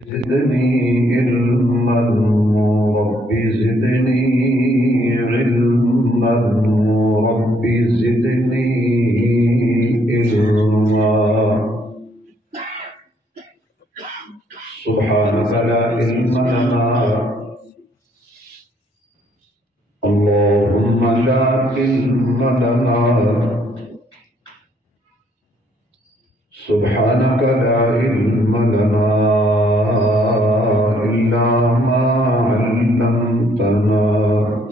زدني علما رب زدني علما رب زدني علما سبحانك لا علم لنا اللهم لا علم لنا سبحانك لا علم لنا إلا ما علمتنا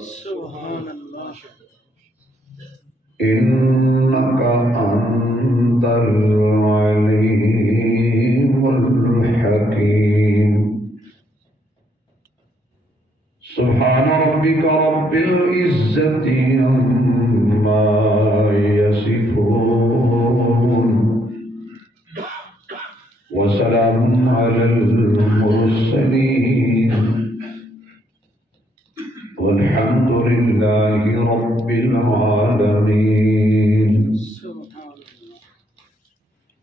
سبحان اللہ إنك أنت العليم الحكيم سبحان ربك رب العزة عما يصفون وسلام على المرسلين والحمد لله رب العالمين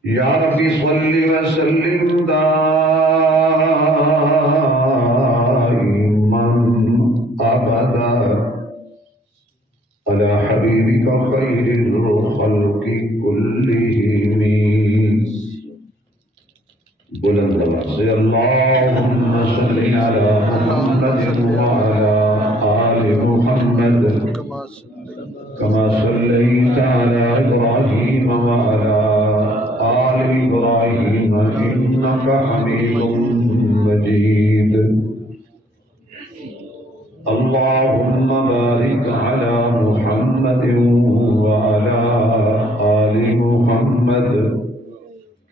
يا ربي صل وسلم دائما أبدا على حبيبك خير الخلق كلهم بلند سے اللهم صل على محمد وعلى آل محمد كما صليت على إبراهيم وعلى آل إبراهيم إنك حميد مجيد اللهم بارك على محمد وعلى آل محمد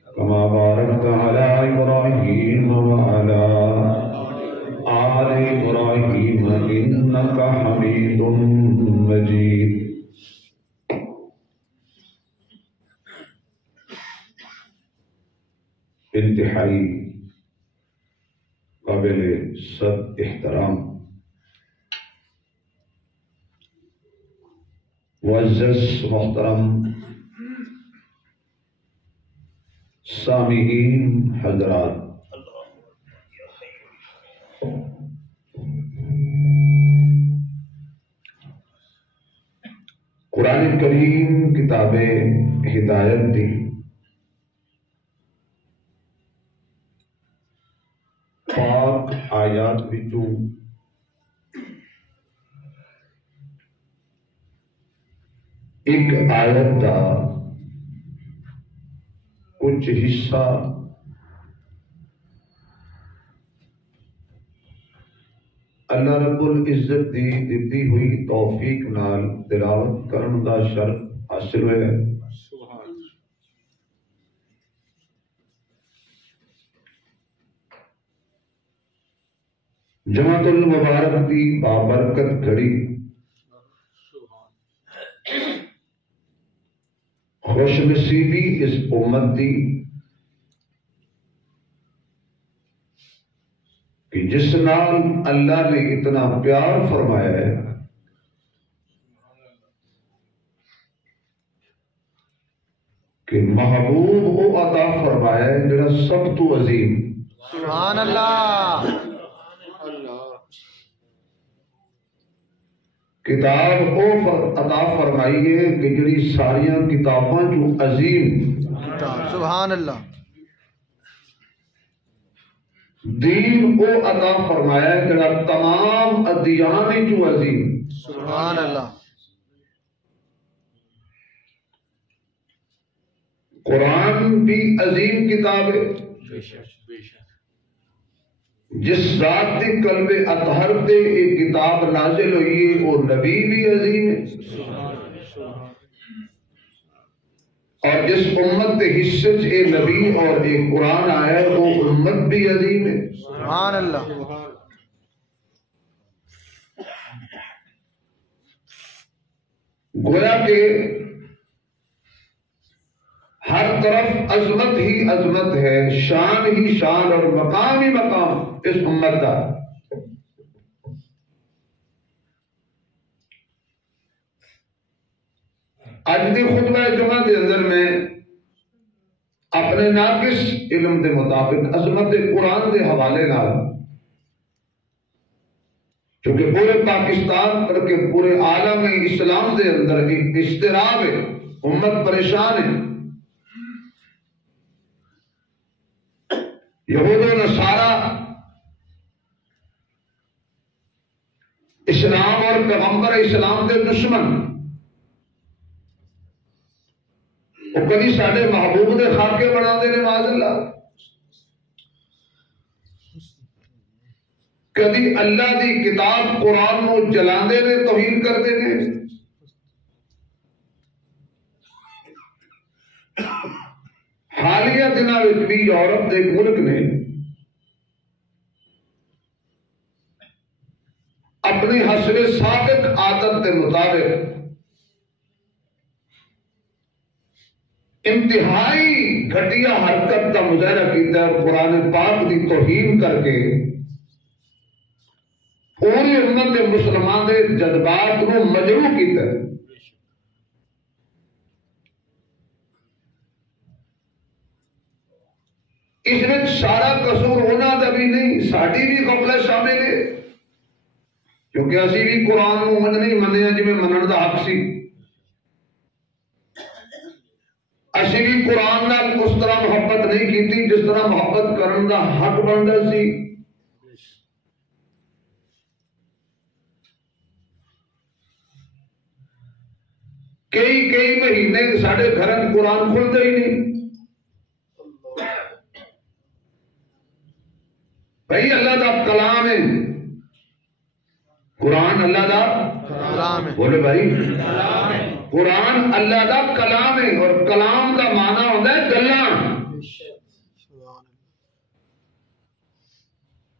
كما باركت على إبراهيم وعلى آل إبراهيم إنك حميد مجيد انتہائی قابل صد احترام معزز محترم سامعین حضرات، قرآن کریم کتاب ہدایت دی پاک آیات وچوں ایک آیت دا کچھ حصہ اللہ رب العزت دی دتی ہوئی توفیق نال تلاوت کرن دا شرف حاصل ہویا ہے۔ جماعت المبارک دی بابرکت گھڑی خوش نصیبی اس امت دی کہ جس نال اللہ نے اتنا پیار فرمایا ہے کہ محبوب وہ عطا فرمایا ہے جڑا سب تو عظیم سبحان اللہ کتاب وہ عطا فرمائی ہے کہ جڑی ساریاں کتاباں جو عظیم سبحان اللہ دین وہ عطا فرمایا ہے جڑا تمام ادیان جو عظیم سبحان اللہ قرآن بھی عظیم کتاب ہے، جس ذات کے قلب اطہر تے ایک کتاب نازل ہوئی ہے وہ نبی بھی عظیم ہے، اور جس امت کے حصے سے ایک نبی اور ایک قرآن آیا ہے وہ امت بھی عظیم ہے۔ سبحان اللہ گویا کہ ہر طرف عظمت ہی عظمت ہے، شان ہی شان اور مقام ہی مقام اس امت کا۔ اج دی خطبہ جمعہ کے اندر میں اپنے ناقص علم دے مطابق عظمت قرآن دے حوالے نال، کیونکہ پورے پاکستان بلکہ پورے عالم اسلام دے اندر ایک اضطراب ہے، امت پریشان ہے۔ یہود و نصارہ اسلام اور پیغمبر اسلام کے دشمن، وہ کبھی سارے محبوب دے خاکے بنا دے نے معاذ اللہ، کبھی اللہ دی کتاب قرآن کو جلا دے نے، توہین کر دے نے۔ حالیہ دنوں میں بھی یورپ کے ملک نے اپنی حسب سابق عادت کے مطابق انتہائی گھٹیا حرکت کا مظاہرہ کیتا ہے، قرآن پاک کی توہین کر کے پوری امت کے مسلمان کے جذبات کو مجروح کیتا ہے۔ اس میں سارا قصور ہونا دا بھی نہیں، ساڑی بھی غفلت شامل ہے، کیونکہ اسی بھی قرآن کو نہیں منیا جی میں منن دا حق سی، اسی بھی قرآن نال اس طرح محبت نہیں کیتی جس طرح محبت کرن دا حق بندا سی۔ کئی مہینے ساڑھے گھرن قرآن کھلتا ہی نہیں۔ بھائی اللہ دا کلام ہے، قرآن اللہ دا کلام ہے، بولے بھائی قرآن اللہ دا کلام ہے، اور کلام دا معنی ہوتا ہے گلاں،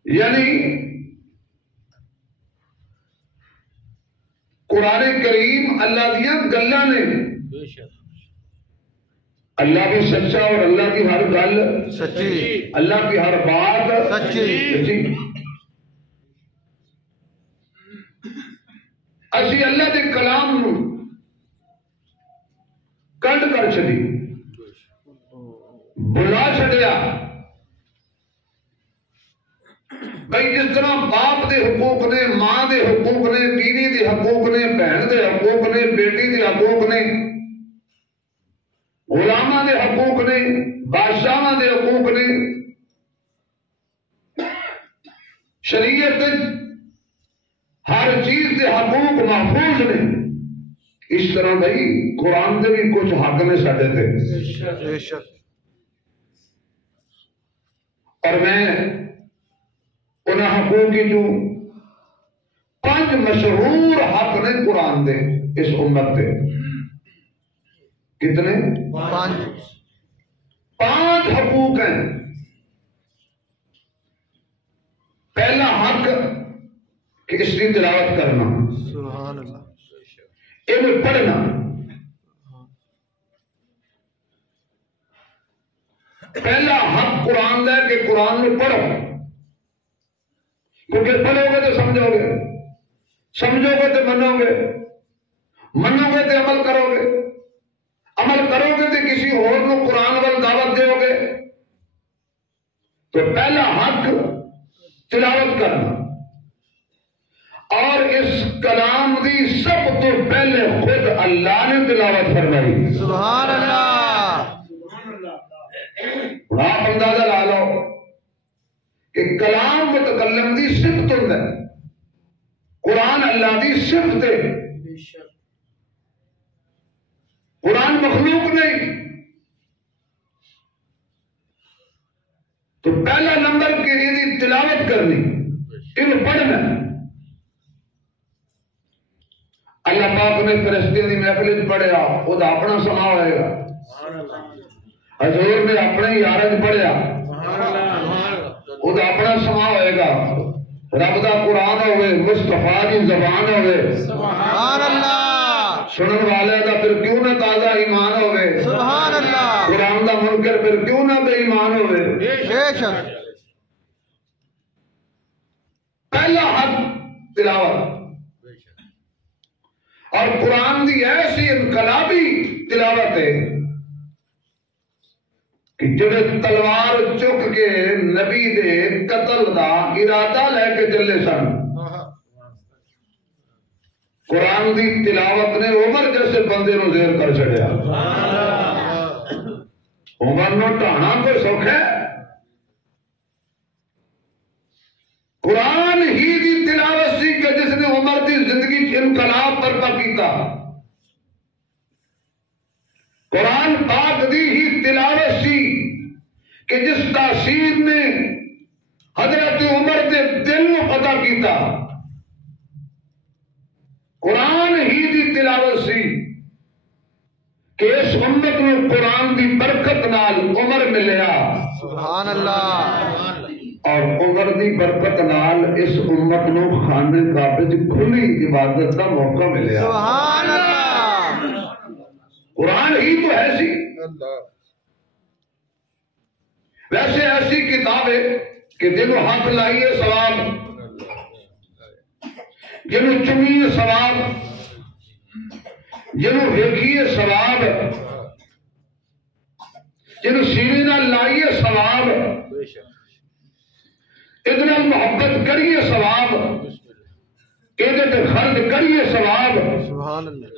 یعنی قرآن کریم اللہ دیا گلاں نے۔ اللہ بھی سچا اور اللہ کی ہر گل سچی، اللہ کی ہر بات سچی۔ اسی اللہ کے کلام نو کنڈ کر چڑی، بلا چڑیا۔ بھائی جس طرح باپ دے حقوق نے، ماں دے حقوق نے، بیوی دے حقوق نے، بہن دے حقوق نے، بیٹی دے حقوق نے، غلاماں دے حقوق نے، بادشاہاں دے حقوق نے، شریعت ہر چیز دے حقوق محفوظ نے، اس طرح بھائی قرآن دے بھی کچھ حق نے ساڈے تے۔ اور میں انہاں حقوق کی جو 5 مشہور حق نے قرآن دے اس امت دے، کتنے؟ 5 حقوق ہیں۔ پہلا حق کہ اس کی تلاوت کرنا، سبحان اللہ، علم پڑھنا۔ پہلا حق قرآن دا ہے کہ قرآن میں پڑھو، کیونکہ پڑھو گے تو سمجھو گے، سمجھو گے تو منو گے، منو گے تو عمل کرو گے، عمل کرو گے تو کسی اور کو قرآن وال دعوت دو گے۔ تو پہلا حق تلاوت کرنا، اور اس کلام دی سب تو پہلے خود اللہ نے تلاوت فرمائی، سبحان اللہ۔ آپ اندازہ لا لو کہ کلام متکلم دی صفت ہوتا ہے، قرآن اللہ دی صفت ہے، قرآن مخلوق نہیں۔ تو پہلا نمبر کہ یہ تلاوت کرنی، یہ پڑھنا۔ اللہ پاک نے فرشتے دی محفل پڑھیا، وہ اپنا سما ہوئے گا، حضور نے اپنے یارج پڑھیا، وہ اپنا سما ہوئے گا، رب دا قرآن ہوئے، مصطفیٰ دی زبان ہوئے، سبحان اللہ، سنن والے دا پھر کیوں نہ تازہ ایمان ہوئے، سبحان اللہ، قرآن دا منکر پھر کیوں نہ بے ایمان ہوئے۔ بے شک۔ پہلا حق تلاوت، اور قرآن دی ایسی انقلابی تلاوت ہے کہ جڑے تلوار چک کے نبی دے قتل دا ارادہ لے کے چلے سن، قرآن دی تلاوت نے عمر جیسے بندے نو زیر کر چھڑیا۔ عمر نو ٹھانا کوئی سوکھ ہے؟ قرآن ہی دی تلاوت سی کہ جس نے عمر دی زندگی انقلاب برپا کیتا۔ قرآن پاک دی ہی تلاوت سی کہ جس تاثیر نے حضرت عمر دے دل نو فتح کیتا۔ قرآن ہی دی تلاوت سی کہ اس امت نو قرآن دی برکت نال عمر ملیا، سبحان اللہ، اور عمر دی برکت نال اس امت نو خانے کعبے وچ کھلی عبادت دا موقع ملیا۔ سبحان اللہ، قرآن ہی تو ہے سی۔ ویسے ایسی کتاب ہے کہ جنہوں ہاتھ لائیے ثواب، جنہوں چمیے ثواب، جنہوں ویکھیے ثواب، جنہوں سینے نال لائیے ثواب، اتنا محبت کریے ثواب، ادھر خرچ کریے ثواب۔ سبحان اللہ،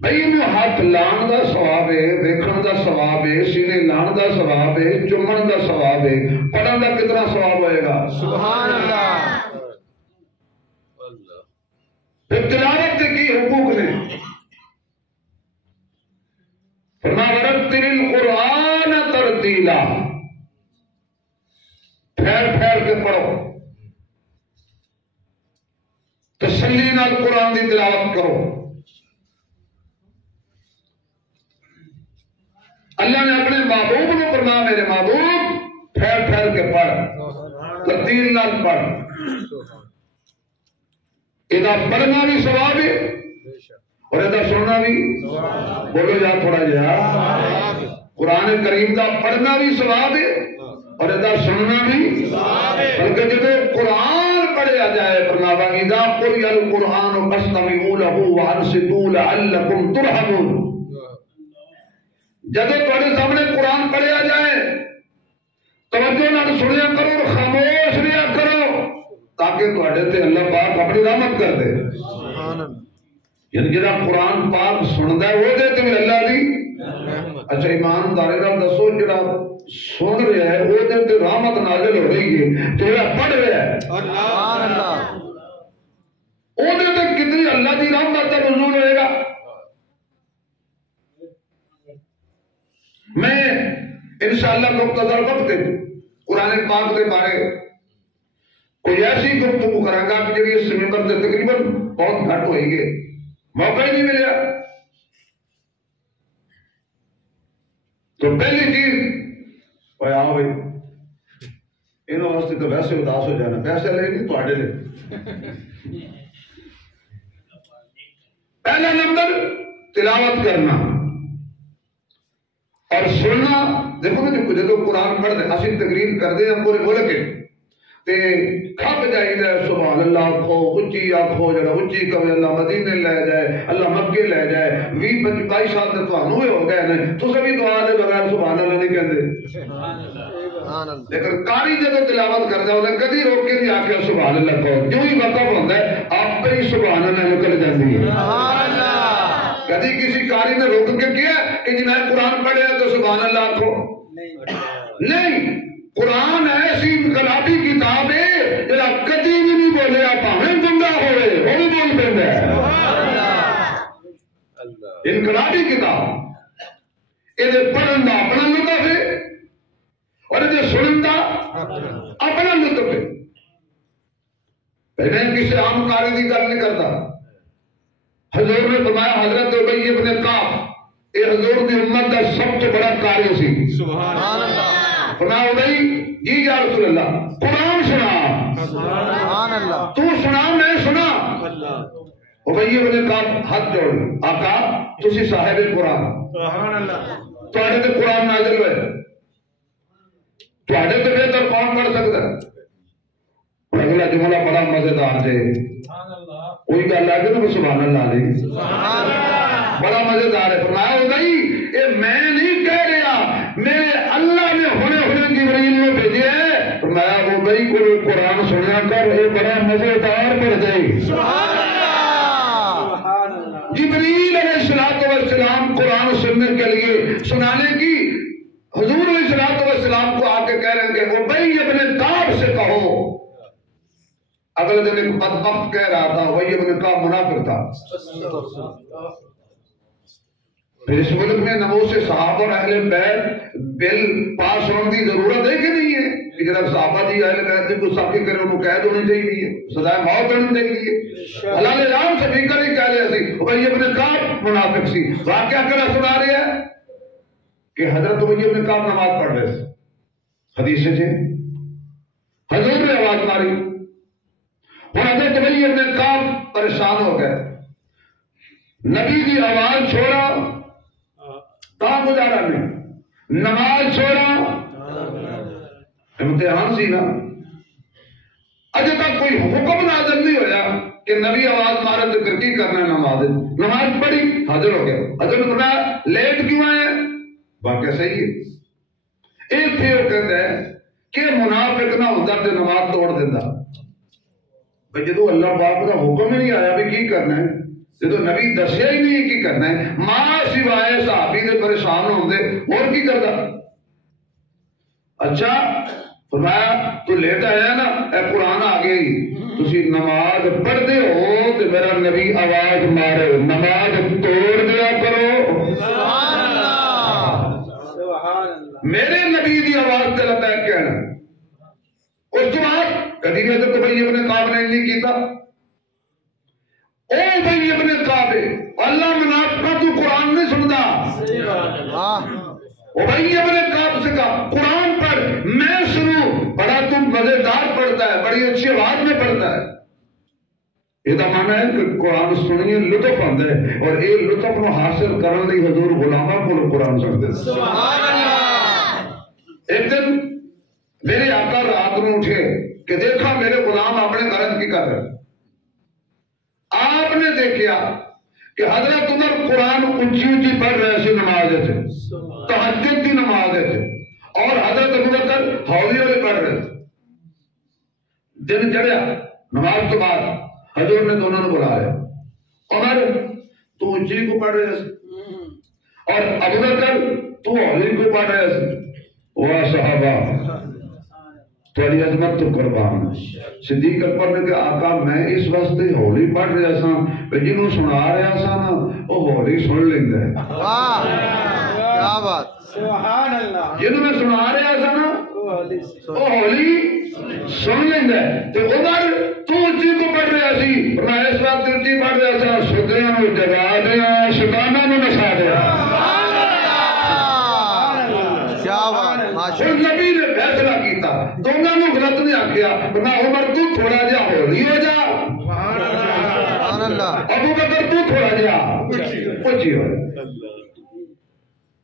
بھئی انہوں ہاتھ لان دا ثواب ہے، دیکھن دا ثواب ہے، سینے لان دا ثواب ہے، چمن دا ثواب ہے، پڑھن دا کتنا ثواب ہوئے گا؟ سبحان اللہ، پھر تلاوت کی حقوق نے فرمایا ورتل القرآن ترتیلا، پھیر پھیر کے پڑھو، تسلی نال قرآن دی تلاوت کرو۔ اللہ نے اپنے محبوب نے فرمایا میرے محبوب پھیر پھیر کے پڑھ، ترتیل نال پڑھ۔ ادھا پڑھنا بھی ثواب ہے اور ادھا سننا بھی، بولو یا تھوڑا جہاں، قرآن کریم دا پڑھنا بھی ثواب ہے اور ادھا سننا بھی، بلکہ جب قرآن پڑھیا جائے فرمایا اذا قرئ القرآن فاستمعوا له وانصتوا لعلكم ترحمون، جب تمہارے سامنے قرآن پڑھیا جائے توجہ نال سنیا کرو اور خاموش رہیا کرو تاکہ تمہارے تے اللہ پاک اپنی رحمت کر دے۔ یعنی جڑا قرآن پاک سندا ہے وہ دے تے اللہ دی، اچھا ایمانداری نال دسو جڑا سن رہا ہے وہ دے تے رحمت نازل ہو رہی ہے، جڑا پڑھ رہا ہے سبحان اللہ، وہ دے تے کتنی اللہ دی رحمت کا نزول ہوئے گا۔ میں انشاءاللہ مختصر وقت قرآن پاک کے بارے کوئی ایسی گفتگو کروں گا کہ جی اس ممبر سے تقریباً بہت گھٹ ہوئی گے، موقع ہی نہیں ملیا۔ تو پہلی چیز آؤ بھائی انہوں واسطے تو ویسے اداس ہو جانا، پیسے لے نہیں تھوڑے لے۔ پہلا نمبر تلاوت کرنا اور سننا۔ دیکھو نا جب قرآن پڑھتے اسی تقریر کرتے ہیں پورے ملک تے کھپ جائے سبحان اللہ آکھو، اچھی آکھو، جڑا اچھی کہے اللہ مدینے لے جائے، اللہ مکے لے جائے، 20-22 سال تک تھانوں ہو گئے نے تو سبھی دعا دے بغیر سبحان اللہ نہیں کہتے۔ لیکن قاری جب تلاوت کرتا انہیں کدی روک کے نہیں آکھیا سبحان اللہ کہو، جو ہی وقف ہوتا ہے آپ پہ ہی سبحان اللہ نکل جاتی ہے۔ کدی کسی قاری نے روک کے کیا کہ جی میں قرآن پڑھے تو سبحان اللہ آکھو؟ نہیں، قرآن ایسی انقلابی کتاب ہے جڑا کدی بھی نہیں بولے آپ ہمیں گنگا ہوئے وہ بھی بول پہندا ہے۔ انقلابی کتاب یہ پڑھن دا اپنا لطف ہے اور یہ سنن دا اپنا لطف ہے۔ میں کسی عام قاری کی گل نہیں کرتا۔ حضور نے فرمایا حضرت ابی ابن کعب یہ حضور دی امت دا سب سے بڑا قاری سی۔ سبحان اللہ، فرمایا ابی جی یا رسول اللہ قرآن سنا۔ سبحان اللہ، تو سنا میں سنا۔ ابی ابن کعب ہاتھ جوڑ، آقا تسی صاحب قرآن، سبحان اللہ، تواڈے تے قرآن نازل ہوئے، تواڈے تے بہتر کون پڑھ سکتا ہے؟ اگلا جملہ بڑا مزیدار ہے، کوئی گل آ گئی تو سبحان اللہ علیہ، بڑا مزیدار ہے۔ فرمایا بھائی یہ میں نہیں ہے فرمایا ابئی کو قرآن سنیا کر یہ بڑا مزیدار پڑ گئی. جبریل علیہ السلام قرآن سننے کے لیے سنانے کی حضور علیہ السلام کو آ کے کہہ رہے ہیں کہ ابئی ابن کعب سے کہو. اگلے دن ایک بدبخت کہہ رہا تھا ابئی ابن کعب منافق تھا. پھر اس ملک میں نموز سے صحابہ اور اہل بیت بل پاس ہونے کی ضرورت ہے کہ نہیں ہے کہ جناب صحابہ جی اہل بیت کو ساقی کرے انہوں قید ہونی چاہیے, سزائے موت ہونی چاہیے. حلال حرام سے بھی کر ہی کہہ لیا سی ابئی ابن کعب منافق سی. واقعہ کیا سنا رہے ہیں کہ حضرت ابئی ابن کعب نماز پڑھ رہے تھے. حدیث سے حضور نے آواز ماری اور حضرت ابئی ابن کعب پریشان ہو گئے. نبی کی آواز چھوڑا کہاں گزارا نہیں, نماز چھوڑا امتحان سی نا. اجے تک کوئی حکم نازل نہیں ہویا کہ نبی آواز مارا تو کی کرنا نماز پڑھی حاضر ہو گیا. حضرت فرمایا لیٹ کیوں آئے؟ واقعہ صحیح ہے. ایک تھے وہ کہتا ہے کہ منافق نہ ہوتا تو نماز توڑ دیتا. جدو اللہ پاک کا حکم ہی نہیں آیا بھی کی کرنا ہے, جدو نبی دسیا ہی نہیں کی کرنا ہے, ماں سوائے صحابی دے پریشان ہوندے اور کی کرتا. اچھا فرمایا تو لیٹ آیا نا, اے قرآن آ گئی, تسی نماز پڑھتے ہو تو میرا نبی آواز مارے نماز توڑ دیا کرو. میرے نبی دی آواز تے لگتا ہے کہنا. اس کے بعد کدی بھی حضرت ابئی ابن کعب نے نہیں کیتا. اے ابئی ابن کعب اللہ منافقہ تو قرآن نہیں سنتا. ابئی ابن کعب سے کہا قرآن پڑھ میں سنوں. بڑا تو مزیدار پڑھتا ہے, بڑی اچھی آواز میں پڑھتا ہے. یہ تو مانا ہے کہ قرآن سنیے لطف آتا ہے اور یہ لطف نو حاصل کرنے لئی حضور غلامہ کو قرآن سنتے. سبحان اللہ. ایک دن میرے آقا رات میں اٹھے کہ دیکھا میرے غلام اپنے گھر کی کر رہے. آپ نے دیکھا کہ حضرت عمر قرآن اونچی اونچی پڑھ رہے تھے نماز تھے, تہجد کی نماز تھے, اور حضرت ابوبکر ہولی ہولی پڑھ رہے تھے. دن چڑھیا نماز کے بعد حضور نے دونوں نے بلایا. عمر تو اونچی کو پڑھ رہے تھے اور ابوبکر تو ہولی کو پڑھ رہے تھے. وہ صحابہ تھوڑی عظمت تو قربان. صدیق اکبر نے کہا آقا میں اس واسطے ہولی پڑھ رہا سا جنہوں سنا رہا سا نا وہ ہولی سن لیندے. واہ کیا بات, سبحان اللہ. جنہوں میں سنا رہا سا نا وہ ہولی سن لیندے. تو عمر تو اونچی کو پڑھ رہا سی, میں اس واسطے اونچی پڑھ رہا سا سدریاں نو جگا دیا شیطاناں نو نسا دیا. اور نبی نے فیصلہ کیتا, دونوں نے غلط نہیں آکھیا. نہ عمر تو تھوڑا جا ہولی ہو جا, ابوبکر تو تھوڑا جا اونچی ہو جا.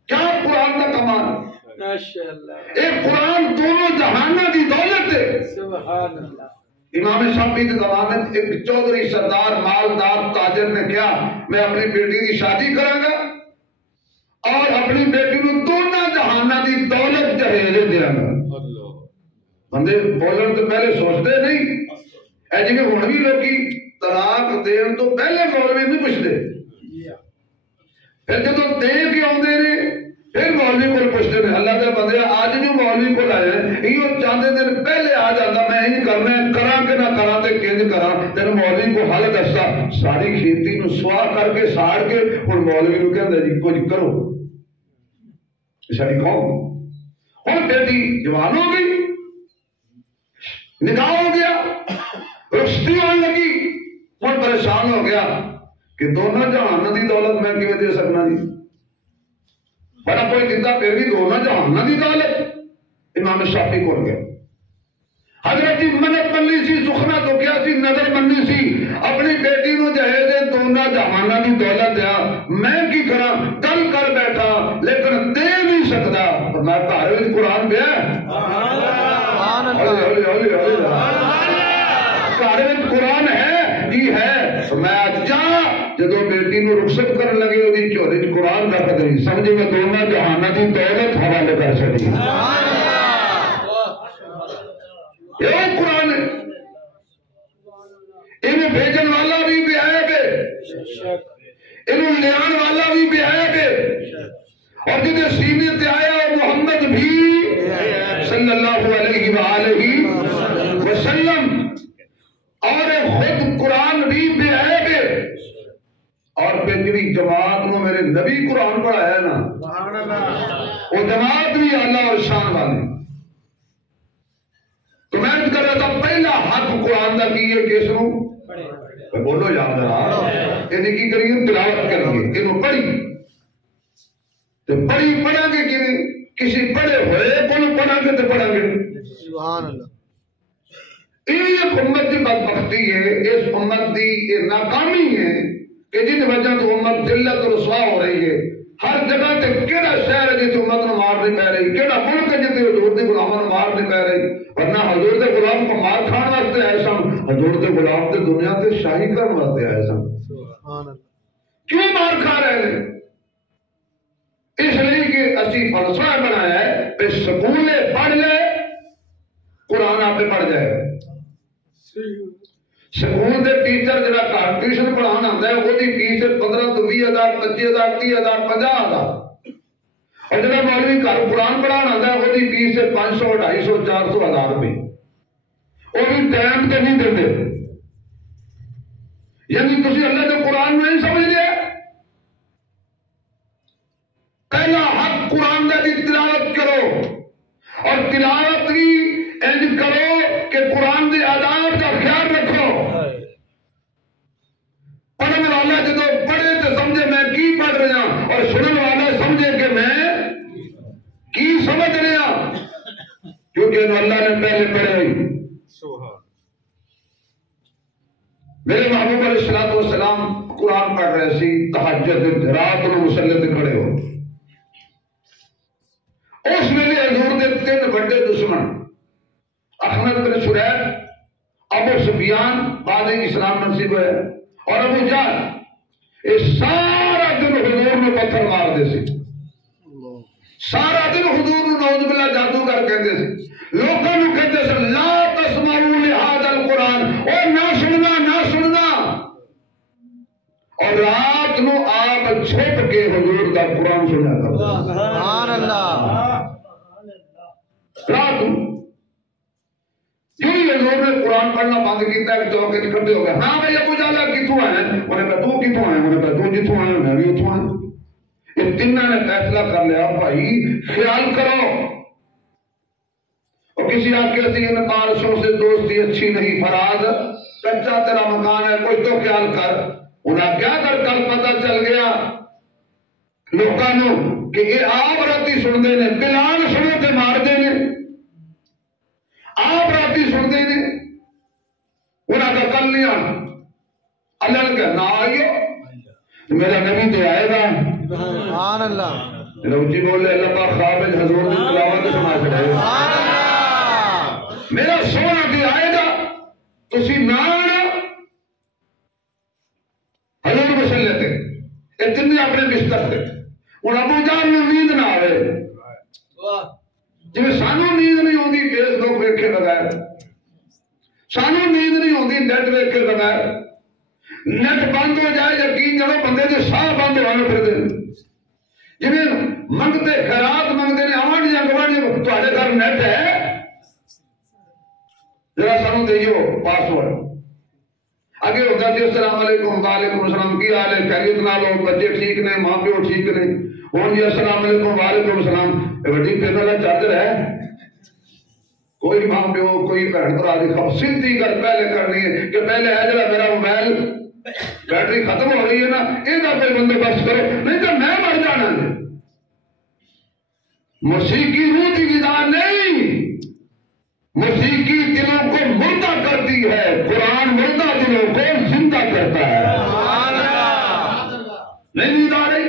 کیا قرآن کا کمال, ایک قرآن دونوں جہانوں کی دولت ہے. سبحان اللہ. امام شافعی کے زمانے میں ایک چودھری سردار مالدار تاجر نے کیا میں اپنی بیٹی کی شادی کراں گا اور اپنی بیٹی کو دونوں جہانوں کی دولت جہیز دیاں گا. بندے بولن تو پہلے سوچتے نہیں, اے جی کہ ہن بھی لوگی طلاق دین تو پہلے مولوی نہیں پوچھتے, پھر جدوں دے کے آندے نے پھر مولوی کو پوچھتے ہیں. اللہ کے بندے آج جو مولوی کو آئے ہیں یہ چاہتے دن پہلے آ جاتا میں یہ کرنا کراں کہ نہ کراں تے کنج کراں. تین مولوی کو حل دسا ساری کھیتی نو سواہ کر کے ساڑ کے ہن مولوی نو کہندا جی کچھ کرو. ساری قوم ہن بیٹی جوان ہو گئی, نکاح ہو گیا, رخصتی ہونے لگی, ہن پریشان ہو گیا کہ دونوں جہانوں کی دولت میں کیویں دے سکنا جی. بڑا کوئی دیتا پھر بھی دونوں جہانوں کی دولت امام شافعی کو گیا. حضرت کی منت مننی سی, سخنا تو کیا سی, نظر مننی سی, اپنی بیٹی نو جہیز دونوں جہانوں کی دولت دیا. میں کی کراں گل کر بیٹھا لیکن دے نہیں سکتا. میں گھر وچ قرآن پیا گھر وچ قرآن ہے جی ہے. میں جا جدو بیٹی نو رخصت کرن لگے وہ جھولی چ قرآن رکھ گئی. سمجھے میں دونوں جہانوں کی دولت حوالے کر چڑی. یہ وہ قرآن ہے، انہوں بھیجن والا بھی بے عیب ہے، انہوں لیان والا بھی بے عیب ہے، اور جنہیں سینے تے آیا محمد بھی صلی اللہ علیہ وآلہ وسلم، اور خود قرآن بھی بے عیب ہے، اور پھر جنہی جماعت میں میرے نبی قرآن پڑھا ہے نا وہ جماعت بھی اللہ اور شان والے۔ تو میں کر رہا تھا پہلا حق قرآن دا کی ہے کس نو؟ بولو یاد رہا یہ کی کریے تلاوت کریے، انہوں پڑھی تو پڑھی پڑھا گے کہ کسی پڑھے ہوئے کونوں پڑھا گے تو پڑھا گے۔ سبحان اللہ۔ یہ امت کی بدبختی ہے، اس امت کی یہ ناکامی ہے کہ جن وجہ تو امت ذلت اور رسوا ہو رہی ہے۔ ہر جگہ تے کیڑا شہر ہے جتے امت نو مار نہیں پہ رہی، کیڑا ملک ہے جتے حضور دے غلاماں نو مار نہیں پہ رہی، ورنہ حضور دے غلام کو مار کھان واسطے آئے سن، حضور دے غلام تے دنیا تے شاہی کرن واسطے آئے سن۔ سبحان اللہ۔ کیوں مار کھا رہے ہیں؟ اس لیے کہ اسی فلسفہ بنایا ہے کہ سکول پڑھ لے قرآن آپ پڑھ جائے گا۔ سکول دے ٹیچر جڑا گھر ٹیوشن پڑھانا آتا ہے وہ دی فیس 15 تو 20,000 25,000 30,000 50,000، اور جڑا مولوی گھر قرآن پڑھانا آتا ہے وہ دی فیس 500 250 400 ہزار روپے، وہ بھی ٹائم تے نہیں دیتے۔ یعنی تسی اللہ کے قرآن میں نہیں سمجھ لیا۔ پہلا حق قرآن کا بھی تلاوت کرو، اور تلاوت بھی انج کرو کہ قرآن کے آداب کا خیال رکھو۔ پڑھنے والا جب پڑھے تو سمجھے میں کی پڑھ رہا، اور سننے والا سمجھے کہ میں کی سمجھ رہا، کیونکہ اللہ نے پہلے پڑھے۔ میرے محبوب علیہ الصلوۃ والسلام قرآن پڑھ رہے سی، تہجد رات کو مصلی تے کھڑے ہو۔ اس ویلے حضور دے 3 بڑے دشمن احمد بن سریح، ابو سفیان بعد اسلام نصیب ہوئے، اور ابو جہل، یہ سارا دن حضور میں پتھر مار دے سی، سارا دن حضور نے نعوذ باللہ جادوگر کہتے سی، لوگوں نے کہتے سے لا تسمعوا لہذا القرآن، اور نہ سننا نہ سننا، اور رات نو آپ چھپ کے حضور کا قرآن سنا کرو۔ سبحان اللہ۔ رات جو حضور نے قرآن پڑھنا بند کیتا ہے تو کہ اکٹھے ہو گئے، ہاں بھائی ابو جہل کتوں آئے ہیں؟ انہوں نے کہا تو کتوں آئے؟ انہوں نے کہا تو جتوں آئے میں بھی اتوں آئے۔ یہ تینوں نے فیصلہ کر لیا بھائی خیال کرو، اور کسی آگے سے ان بارشوں سے دوستی اچھی نہیں، فراز کچا تیرا مکان ہے، کچھ تو خیال کر۔ انہیں کیا کر کل پتہ چل گیا لوگوں کہ یہ آپ راتی سنتے ہیں، بلال سنو تے مار دے نے، آپ راتی سنتے ہیں، انہیں کا کل نہیں آنا۔ اللہ نے کہا نہ آئیو، میرا نبی تو آئے گا۔ سبحان اللہ۔ روچی بولے اللہ پاک خواب حضور کی تلاوت سنا چڑھائے گا، میرا سونا بھی آئے گا، تسی نہ آنا۔ حضور مسلے تھے اتنے اپنے بستر تھے، اور ابو جہل میں نیند نہ آئے، جب سانو نیند نہیں ہوندی فیس بک ویکھے بغیر، سانو نیند نہیں ہوندی نیٹ ویکھے بغیر، نیٹ بند ہو جائے یقین جانو بندے دے ساہ بند ہونے پھر دے، جب منگتے خیرات منگتے نے آوان یا گوان جب تہاڈے گھر نیٹ ہے ذرا سانو دیو پاسورڈ، آگے ہوتا سی السلام علیکم وعلیکم السلام کی حال ہے، خیریت نال ہو، بچے ٹھیک نے، ماں پیو ٹھیک نے، ہوں جی السلام علیکم وعلیکم السلام، بڑی پیدل چادر ہے، کوئی ماں پیو کوئی بہن بھرا دی خبر سیدھی گل پہلے کرنی ہے کہ پہلے ہے جڑا میرا موبائل بیٹری ختم ہو رہی ہے نا یہ کوئی بندوبست کرو، نہیں تو میں مر جانا۔ موسیقی روح کی غذا نہیں، موسیقی دلوں کو مردہ کرتی ہے، قرآن مردہ دلوں کو زندہ کرتا ہے۔ نہیں نیند آ رہی،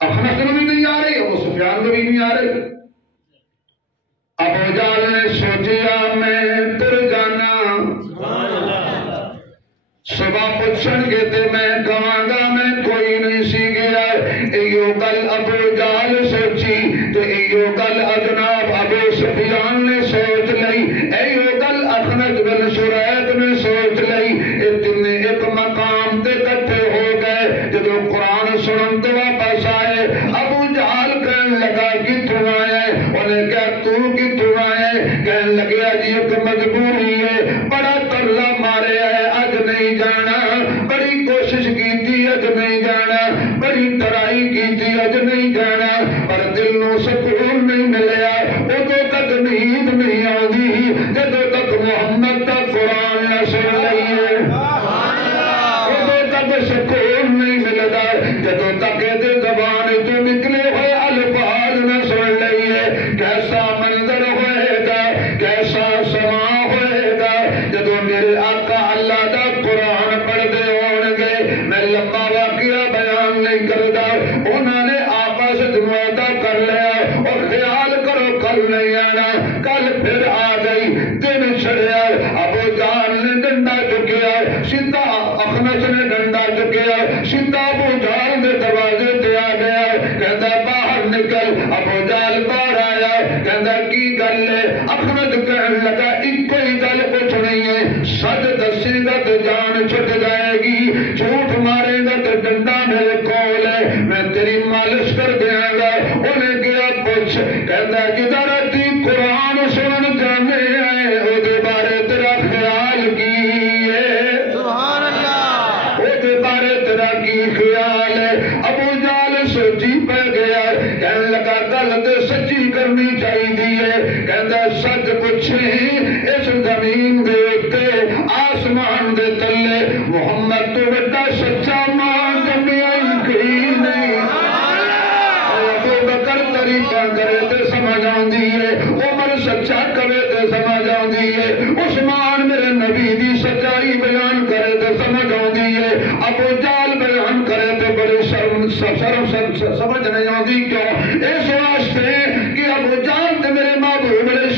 اخنس میں بھی نہیں آ رہی، ابو سفیان میں بھی نہیں آ رہی۔ ابو جہل نے سوچیا میں تر جانا، صبح پوچھن گے تے میں کہاں گا میں کوئی نہیں سی گیا۔ ایو گل ابو جہل سوچی تو ایو گل جناب نہیں آنا. کل پھر آ گئی دن چڑھیا ابو جہل نے ڈنڈا چکیا سیدھا اخنس نے ڈنڈا چکیا سیدھا ابو جہل دے دروازے تے آ گیا کہندا باہر نکل. ابو جہل باہر آیا کہندا کی گل ہے. اخنس کہن لگا ایک ہی گل پوچھنی ہے سچ دسے گا تو جان چھٹ جائے گی جھوٹ مارے گا تو ڈنڈا میرے کول ہے میں تیری مالش کر دیاں گا. انہیں کیا پوچھ کہندا جدھر تی قرآن سنن جانے آئے او دے بارے تیرا خیال کی ہے سبحان اللہ او دے بارے تیرا کی خیال ہے. ابو جہل سوچی پہ گیا کہنے لگا گل تے سچی کرنی چاہیے. کہندا سچ پوچھیں اس زمین دے اتے آسمان دے تلے محمد تو بڑا سچا ماں جمیا ہی نہیں. ابو بکر طریقہ کرے تے سمجھ آندی ہے عمر سچا کرے تے سمجھ آندی ہے عثمان میرے نبی دی سچائی بیان کرے تے سمجھ آندی ہے. ابو جہل بیان کرے تے بڑی شرم سمجھ نہیں آندی. کیوں؟ اس واسطے کہ ابو جہل تے میرے محبوب علیہ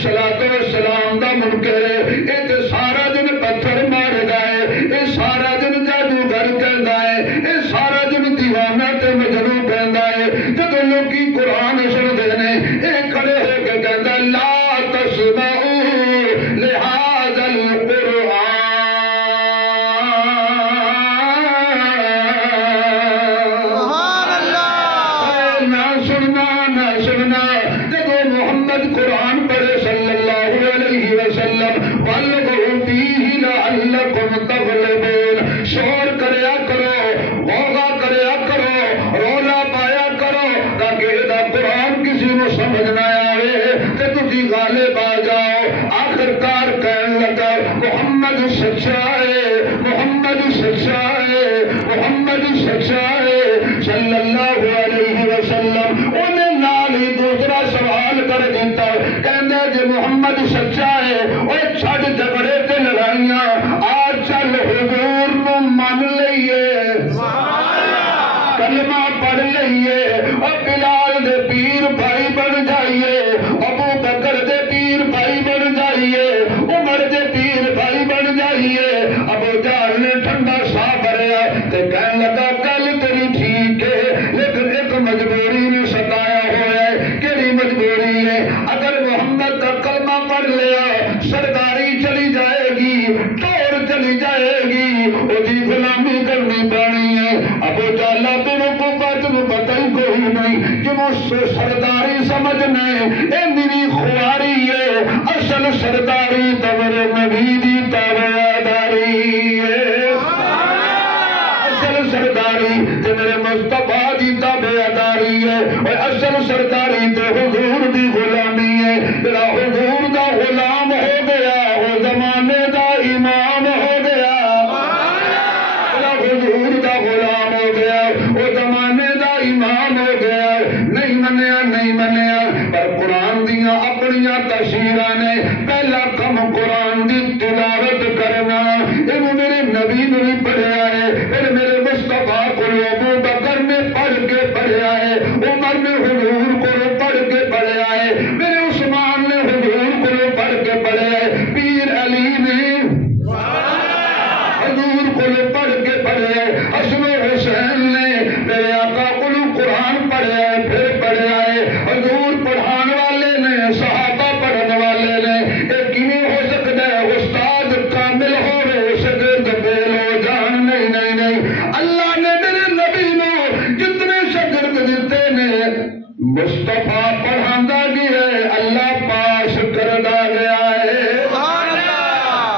السلام دا منکر ہے. یہ تے سارا دن پتھر مار گئے یہ سارا دن جادوگر کہندا ہے یہ سارا دن دیوانہ تے مجنون کہندا ہے. جدوں لوکی قرآن سنتے ہیں یہ کھڑے ہو کے کہندا لا تسمعوا لہذا القرآن سبحان اللہ نہ سننا. جدوں محمد قرآن پڑھے صلی اللہ علیہ وسلم والغوا فیہ لعلکم تغلبون شور کریا کرو غوغا کریا کرو رولا پایا کرو تاکہ یہ قرآن کسی کو سمجھ نہ آئے کہ تسی غالب آ جاؤ. آخرکار کہنے لگا محمد سچا ہے محمد سچا ہے محمد سچا ہے صلی اللہ علیہ وسلم. انہیں نال ہی دوسرا سوال کر دیتا کہنے جے محمد سچا ہے وہ چھڑ جھگڑے تے لڑائیاں آ چل حضور نو من لئیے کلمہ پڑھ لئیے اور بلال دے پیر بھائی بن جائیے ابو بکر دے پیر بھائی بن جائیے عمر دے پیر بھائی بن جائیے. ابو جہل نے ٹھنڈا سا بھریا تے کہنے لگا گل تیری ٹھیک ہے لیکن ایک مجبوری نے ستایا ہوا ہے. کیڑی مجبوری ہے؟ اگر محمد کا کلمہ پڑھ لیا سرداری چلی جائے گی ٹور چلی جائے گی اسی غلامی کرنی پڑنی ہے. ابو جہل تینوں کو پتہ ہی کوئی نہیں کہ وہ سرداری سمجھنے اے میری خواری ہے اصل سرداری تو میرے نبی دی تابعداری ہے. اصل سرداری تو میرے مصطفیٰ دی تابعداری ہے اور اصل سرداری تو حضور دی غلامی ہے. میرا حضور دا غلام ہو گیا وہ زمانے دا امام ہو گیا. میرا حضور دا غلام ہو گیا وہ زمانے دا امام ہو گیا. نہیں منیا پر قرآن دیاں اپنیاں تفسیراں نے پہلا کم قرآن دی تلاوت کرنا. یہ میرے نبی نے بھی پڑھیا ہے پھر میرے مصطفیٰ کو ابو بکر نے پڑھ کے پڑھیا ہے عمر نے حضور کو پڑھ کے پڑھیا ہے میرے عثمان نے حضور کو پڑھ کے پڑھیا ہے پیر علی نے حضور کو پڑھ کے پڑھیا ہے حسن حسین نے میرے آقا کو قرآن پڑھیا ہے پھر پڑھیا ہے حضور پڑھان والے نے صحابہ پڑھنے والے نے. ایک کیوں ہو سکتا ہے استاد کامل ہو رہے شاگرد فیل ہو جان. نہیں اللہ نے میرے نبی نو جتنے شاگرد دیتے نے مصطفیٰ پڑھاندا گیا ہے اللہ پاس کردا گیا ہے.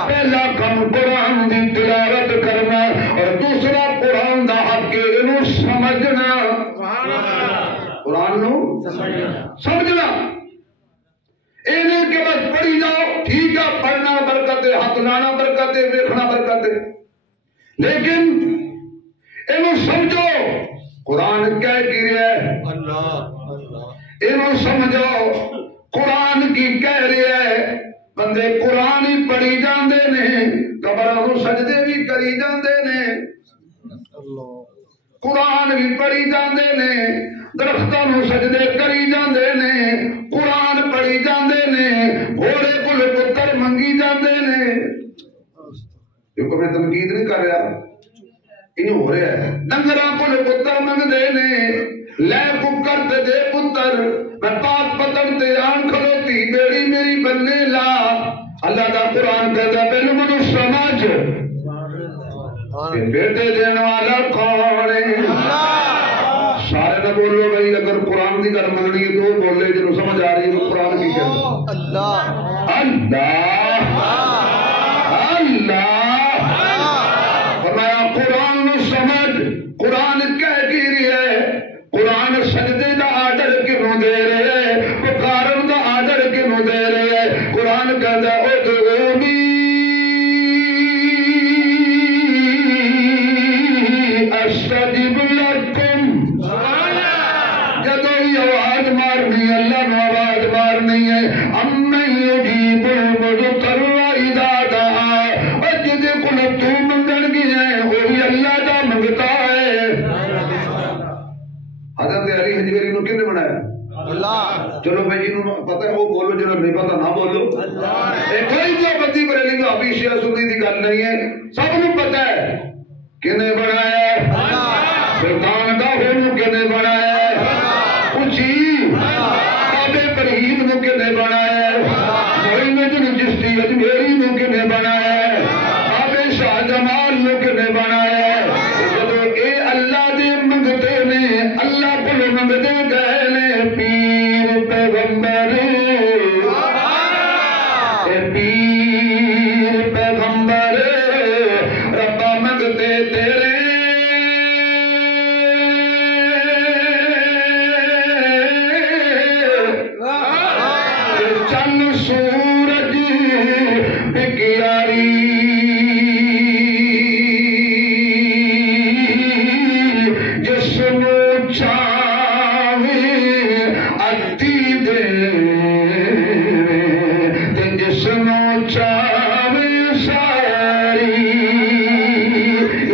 پہلا کم قرآن دی تلاوت کرنا اور دوسرا قرآن دا حق انہوں سمجھنا. قرآن نو سمجھنا اینے کے بعد پڑھی جاؤ ٹھیک ہے پڑھنا برکت ہے ہاتھ لانا برکت ہے دیکھنا برکت ہے لیکن انہوں سمجھو قرآن کہہ کی رہا ہے انہوں سمجھو قرآن کی کہہ رہا ہے. بندے قرآن ہی پڑھی جاندے نے قبروں سجدے بھی کری جاندے نے قرآن بھی پڑھی جاندے نے درختوں نو سجدے کری جاندے نے، قرآن پڑھی جاندے نے، گھوڑے کول پتر منگی جاندے نے۔ کیونکہ میں تنقید نہیں کر رہا، انہوں ہو رہا ہے۔ ڈنگراں کول پتر منگدے نے، لے ککر تے دے پتر، میں پاک پتن تے آن کھلوتی بیڑی میری بننے لا۔ اللہ دا قرآن کہتا ہے بالمد سمجھ کہ بیٹے دینے والا کون ہے؟ سارے نہ بولو بھائی، اگر قرآن کی گل مننی ہے تو بولے جنہوں سمجھ آ رہی ہے قرآن کی کہتا ہے اللہ اللہ اللہ فرمایا قرآن نو سمجھ۔ قرآن کہہ کی رہی ہے، قرآن سجدے دا آرڈر کیوں دے رہے ہے، پکارن دا آرڈر کیوں دے رہے ہے؟ قرآن کہتا ہے ادعونی استجب لکم۔ جدو ہی آواز مارنی اللہ نے آواز مارنی ہے، امن یجیب المضطر اذا دعا، اور جدے کل تو منگن گی ہے وہی اللہ دا منگتا ہے۔ حضرت علی حجویری نو کن نے بنایا؟ اللہ۔ چلو بھائی جنہوں پتہ ہے وہ بولو، جنہوں نہیں پتہ نہ بولو۔ کوئی جو بندی بریلی کا ابھی شیعہ سنی دی گل نہیں ہے، سب کو پتہ ہے کنے بنایا ہے، سلطان دا ہن کنے بنایا ہے، اچھی بابے پرہیم نو کنے بنایا ہے، معین چشتی اجمیری نو کنے بنایا ہے، بابے شاہ جمال نو کنے بنایا ہے۔ جب اے اللہ دے منگتے نے، اللہ کو منگتے گئے نے، پیر پیغمبر اے پیر پیغمبر ربا منگتے تیرے چند سورج بکیاری جسم چاہے اتی دے جسم چاہے ساری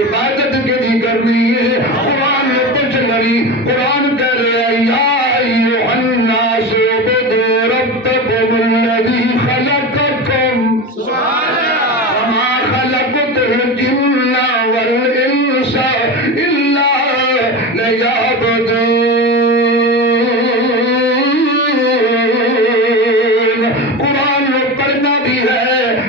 عبادت کے دی کرنی ہے۔ قرآن میں کچھ نہیں، قرآن کہہ رہے ہیں یا ایھا الناس اعبدوا ربکم الذی خلقکم وما خلقت الجن والانس الا لیعبدون۔ قرآن پڑھنا بھی ہے،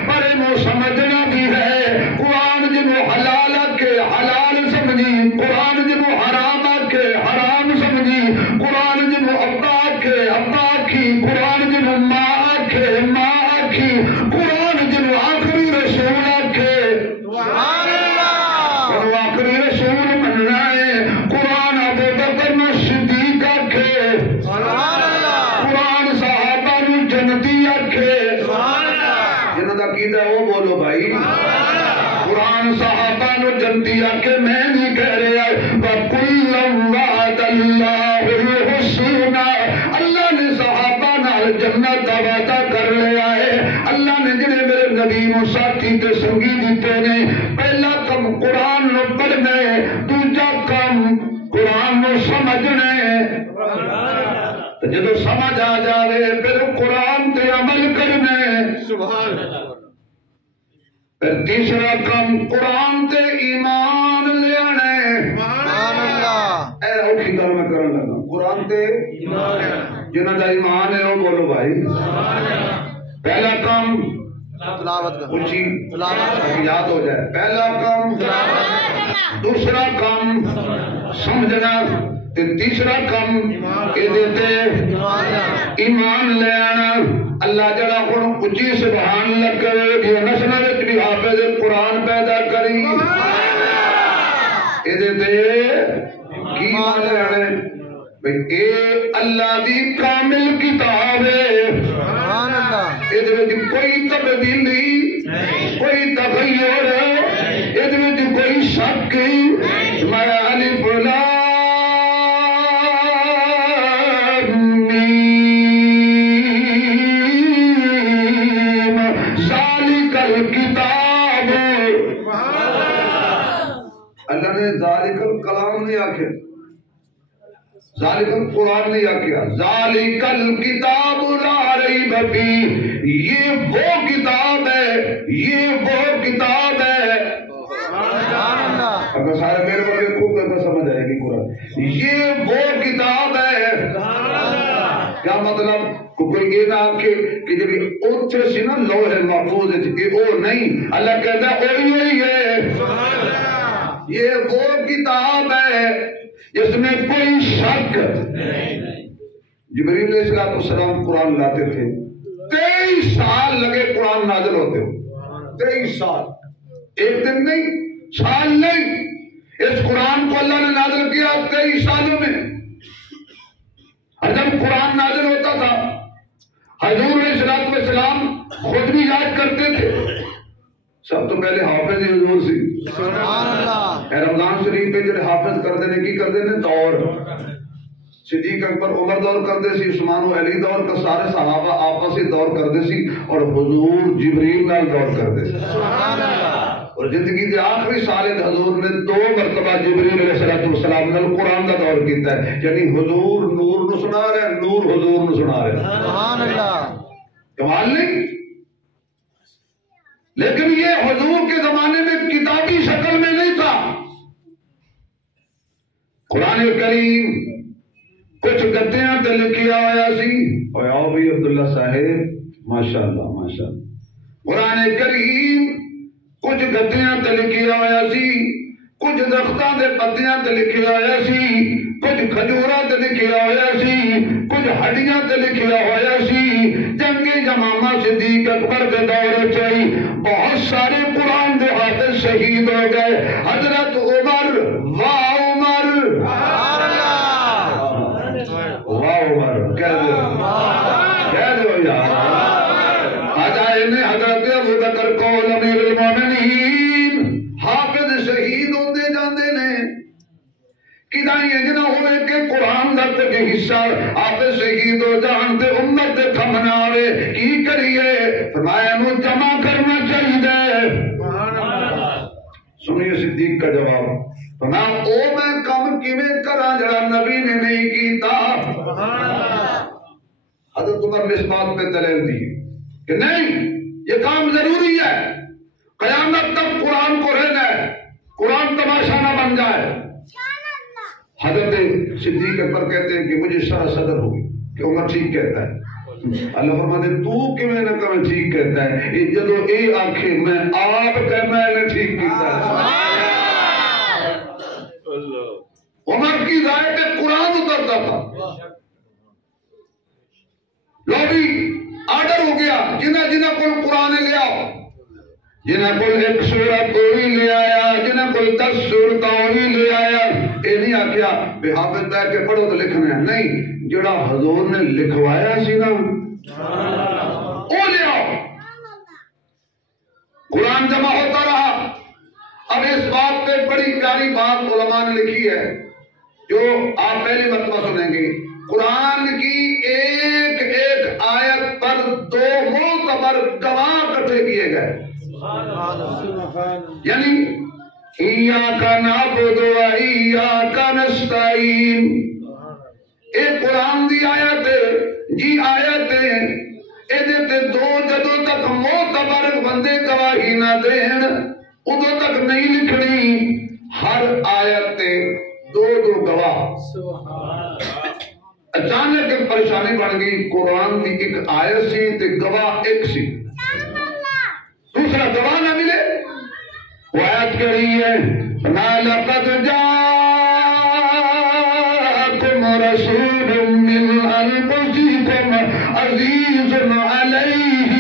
پڑھنا سمجھنا بھی ہے۔ قرآن جنہوں حلال کے حلال سمجھی، قرآن جنہوں حرام کے حرام سمجھی، قرآن جنہوں ابا کے ابا کی، قرآن جنہوں ماں کے ماں کی، قرآن جنہوں آخری رسول کے آخری رسول مننا ہے۔ قرآن ابو بکر صدیق کے، قرآن صحابہ نو جنتی کے، جنہوں دا قیدہ وہ بولو بھائی۔ قرآن صحابہ نو جنتی کے، میں نہیں کہہ رہا وَكُلًّا وَعَدَ اللَّهُ الْحُسْنَى، اللہ نے صحابہ نال جنت دا وعدہ کر لیا ہے۔ اللہ نے جنہیں میرے نبی نو ساتھی تے سنگی دیتے نے، پہلا کم قرآن نو پڑھنا ہے، دوجا کم قرآن نو سمجھنا ہے۔ جدو سمجھ آ جائے پھر قرآن تے عمل کرنا ہے۔ سبحان اللہ۔ پھر تیسرا کم قرآن تے ایمان لینا ہے۔ سبحان اللہ۔ اے اوکھی گل میں کرن لگا، قرآن تے ایمان ہے، جنہاں دا ایمان ہے وہ بولو بھائی۔ پہلا کام تلاوت کرنا، اونچی تلاوت یاد ہو جائے۔ پہلا کام دوسرا کام سمجھنا، تیسرا کام یہ دیتے ایمان لے آنا۔ اللہ جڑا ہن اونچی سبحان اللہ کرے، یہ نسلوں وچ بھی حافظ قرآن پیدا کری۔ یہ دیتے کی ایمان لے آنے بھئی اے اللہ دی کامل کتاب ہے۔ یہ کوئی تبدیلی، کوئی تغیر، یہ کوئی شک، میں الف لام میم ذالک الکتاب۔ اللہ نے ذالک الکلام نہیں آکھے، ذالک قرآن نے کیا کیا، ذالک الکتاب لا ریب فیہ، یہ وہ کتاب ہے، یہ وہ کتاب ہے، اگر سارے میرے بلکہ خوب کرنا سمجھ آئے گی قرآن، یہ وہ کتاب ہے۔ کیا مطلب؟ کوئی یہ نہ آکے کہ جب اتھے سی نا لوح محفوظ ہے او نہیں، اللہ کہتا ہے اوہی ہے، یہ وہ کتاب ہے جس میں کوئی شک نہیں۔ جبریل علیہ السلام قرآن لاتے تھے، 23 سال لگے قرآن نازل ہوتے ہو، 23 سال، ایک دن نہیں، سال نہیں، اس قرآن کو اللہ نے نازل کیا 23 سالوں میں۔ اور جب قرآن نازل ہوتا تھا حضور علیہ السلام خود بھی یاد کرتے تھے، سب تو پہلے حافظ حضور سی، رمضان شریف پہ جڑے حافظ کرتے ہیں کی کرتے ہیں دور، صدیق اکبر عمر دور کرتے سی، عثمان و علی دور کا، سارے صحابہ آپس ہی دور کرتے سی، اور حضور جبریل نال دور کرتے سی۔ اور زندگی کے آخری سال حضور نے 2 مرتبہ جبریل علیہ السلام نے قرآن کا دور کیتا ہے، یعنی حضور نور نو سنا رہے ہیں، نور حضور نو سنا رہے ہیں۔ سبحان اللہ، کمال نہیں؟ لیکن یہ حضور کے زمانے میں کتابی شکل میں نہیں تھا۔ قرآن کریم کچھ گدیاں تے لکھیا ہوا سی، اور آؤ بھائی عبداللہ صاحب ماشاءاللہ ماشاءاللہ، قرآن کریم کچھ گدیاں تے لکھیا ہوا سی، کچھ درختاں دے پتیاں تے لکھیا ہوا سی، کچھ کھجوراں تے لکھیا ہوا سی، کچھ ہڈیاں تے لکھیا ہوا سی۔ جنگ یمامہ صدیق اکبر کے دور چاہی بہت سارے قرآن دے حافظ شہید ہو گئے۔ حضرت عمر، واہ عمر، واہ عمر کہہ دو یار، آجائے نے حضرت ابو بکر کو امیر المومنین حافظ شہید ہوتے جاندے نے، کدائی اجنا ہوئے کہ قرآن دا کچھ حصہ حافظ شہید ہو جان تے امت دے کھمنا آوے، کی کریے؟ فرمایا انہوں جمع کرنا چاہیے۔ سنیے صدیق کا جواب، فرمایا او میں کم کیویں کراں جڑا نبی نے نہیں کیتا۔ حضرت عمر نے اس بات پہ دلیل دی کہ نہیں، یہ کام ضروری ہے، قیامت تک قرآن کو رہنا ہے، قرآن تماشا نہ بن جائے۔ حضرت صدیق اکبر کہتے ہیں کہ مجھے شرح صدر ہوگی کہ عمر ٹھیک کہتا ہے۔ اللہ فرماتے ہیں تو کہ میں نہ کہ میں ٹھیک کہتا ہے، جدو اے آنکھیں میں آپ کہ میں نے ٹھیک کیتا ہے۔ عمر کی رائے پہ قرآن اترتا تھا، لوبی آرڈر ہو گیا، جنہ جنہ کو قرآن لے آؤ، جنہ کو 1 سورت کوئی لے آیا، جنہ کو 10 سورتوں بھی لے آیا۔ اے نہیں آکیا بے حافظ بیٹھ کے پڑھو تو لکھنا ہے، نہیں، جڑا حضور نے لکھوایا سی نا وہ لے آؤ۔ قرآن جمع ہوتا رہا۔ اب اس بات پہ بڑی پیاری بات علماء نے لکھی ہے جو آپ پہلی مرتبہ سنیں گے۔ قرآن کی ایک ایک آیت پر 2 معتبر گواہ اکٹھے کیے گئے، یعنی ایاک نعبد و ایاک نستعین۔ ایک قرآن دی آیت جی آیت تے 2 جدوں تک معتبر بندے گواہی نہ دین ادو تک نہیں لکھنی۔ ہر آیت تے 2 گواہ۔ اچانک ایک پریشانی بن گئی، قرآن کی ایک آیت سی تے گواہ ایک سی، دوسرا گواہ نہ ملے۔ وہ آیت کہہ رہی ہے لَقَدْ جَاءَكُمْ رَسُولٌ مِّنْ أَنفُسِكُمْ عَزِيزٌ عَلَيْهِ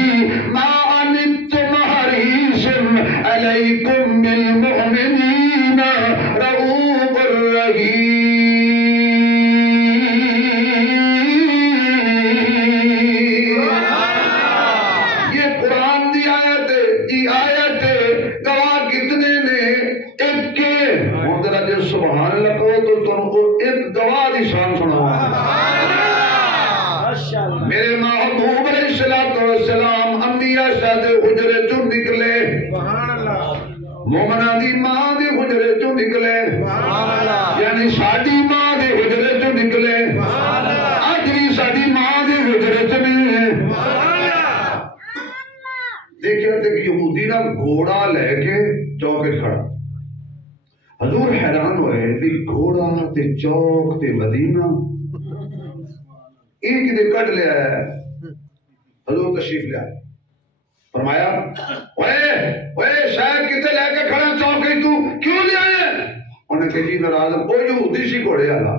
مَا عَنِتُّمْ حَرِيصٌ عَلَيْكُمْ بِالْمُؤْمِنِينَ رَءُوفٌ رَحِيمٌ۔ یہ قرآن دی آیت گواہ کتنے نے؟ ایک کے سبحان اللہ کہو تو تم کو ایک گواہ دی شان سناؤں۔ میرے محبوب علیہ السلام انبیاء شاہد حجرے چون نکلے، مومنہ دی ماں دے حجرے چوں نکلے یعنی ساڈی ماں دے حجرے چوں نکلے اج بھی ساڈی ماں دے حجرے چ نہیں ہے دیکھیا تے یہودی نہ گھوڑا لے کے چوک وچ کھڑا حضور حیران ہوئے کہ گھوڑا تے چوک تے مدینہ ایک دے کٹ لیا ہے حضور تشریف لیا فرمایا اوے شاید کتے لے کے کھڑا چوک تو کیوں لیا ہے انہیں کہ جی ناراض وہ یہودی سی گھوڑے والا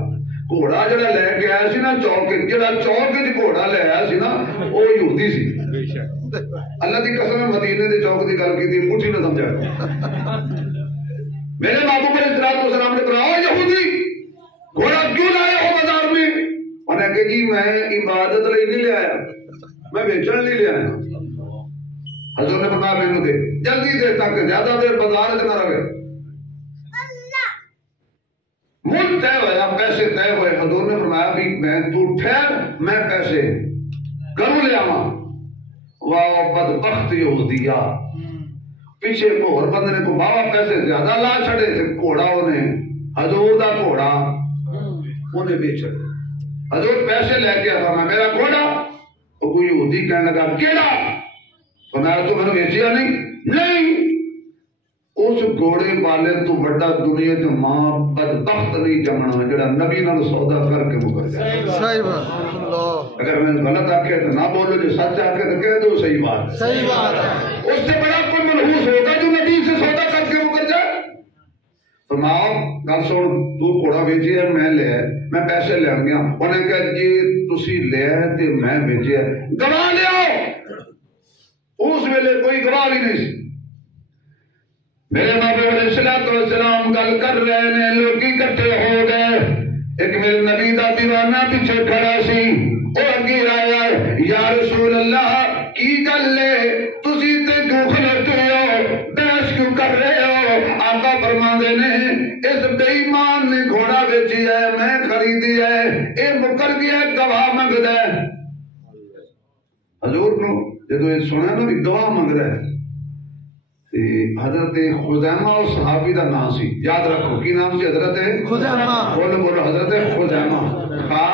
گھوڑا جڑا لے کے آیا سی نا چوک جڑا چوک وچ گھوڑا لے آیا سی نا وہ یہودی سی اللہ دی قسم مدینے دے چوک دی گل کیتی مٹھی نہ سمجھا میرے محبوب علیہ السلام نے کہا یہودی گھوڑا کیوں لائے ہو بازار میں انہیں کہ جی میں عبادت لئی نہیں لے آیا میں بیچن نہیں لے آیا حضور نے فرمایا مینوں دے جلدی دے تک زیادہ دیر بازار وچ نہ رہے مل طے ہوا پیسے طے ہوئے حضور نے فرمایا بھی میں تو ٹھہر میں پیسے کروں لے آواں واہ بدبخت یہودیا پیچھے مہر بندے نے کو بابا پیسے زیادہ لا چھڑے تھے گھوڑا انہیں حضور دا گھوڑا انہیں بیچ حضور پیسے لے کے آتا میں میرا گھوڑا وہ کوئی یہودی کہنے لگا کیڑا فرمایا تو میں نے بیچیا نہیں اس گھوڑے والے تو بڑا دنیا تے ماں بدبخت نہیں جمنا جڑا نبی نال سودا کر کے مکر جائے صحیح بات اگر میں غلط آکھے تو نہ بولو جو سچ آکھے تو کہہ دو صحیح بات ہے اس سے بڑا کوئی منحوس ہوگا جو نبی سے سودا کر کے مکر جائے فرماؤ گل سن تو گھوڑا بیچیا میں لے میں پیسے لے گیا انہیں کہا جی تسی لے تے میں بیچیا گواہ لے آؤ اس ویلے کوئی گواہ بھی نہیں سی میرے محبوب علیہ السلام گل کر رہے ہیں لوگ اکٹھے ہو گئے ایک میرے نبی دا دیوانہ پیچھے کھڑا سی وہ اگے آیا یا رسول اللہ کی گل لے تسی تے کیوں کھلوتے ہو بحث کیوں کر رہے ہو آقا فرماندے نے اس بے ایمان نے گھوڑا بیچی ہے میں خریدی ہے اے مکر گیا گواہ منگدا ہے حضور نو جدوں یہ سنیا نا بھی گواہ منگ رہا ہے حضرت خزیمہ اور صحابی دا نام سی یاد رکھو کی نام سی حضرت خزیمہ بولو حضرت خزیمہ خا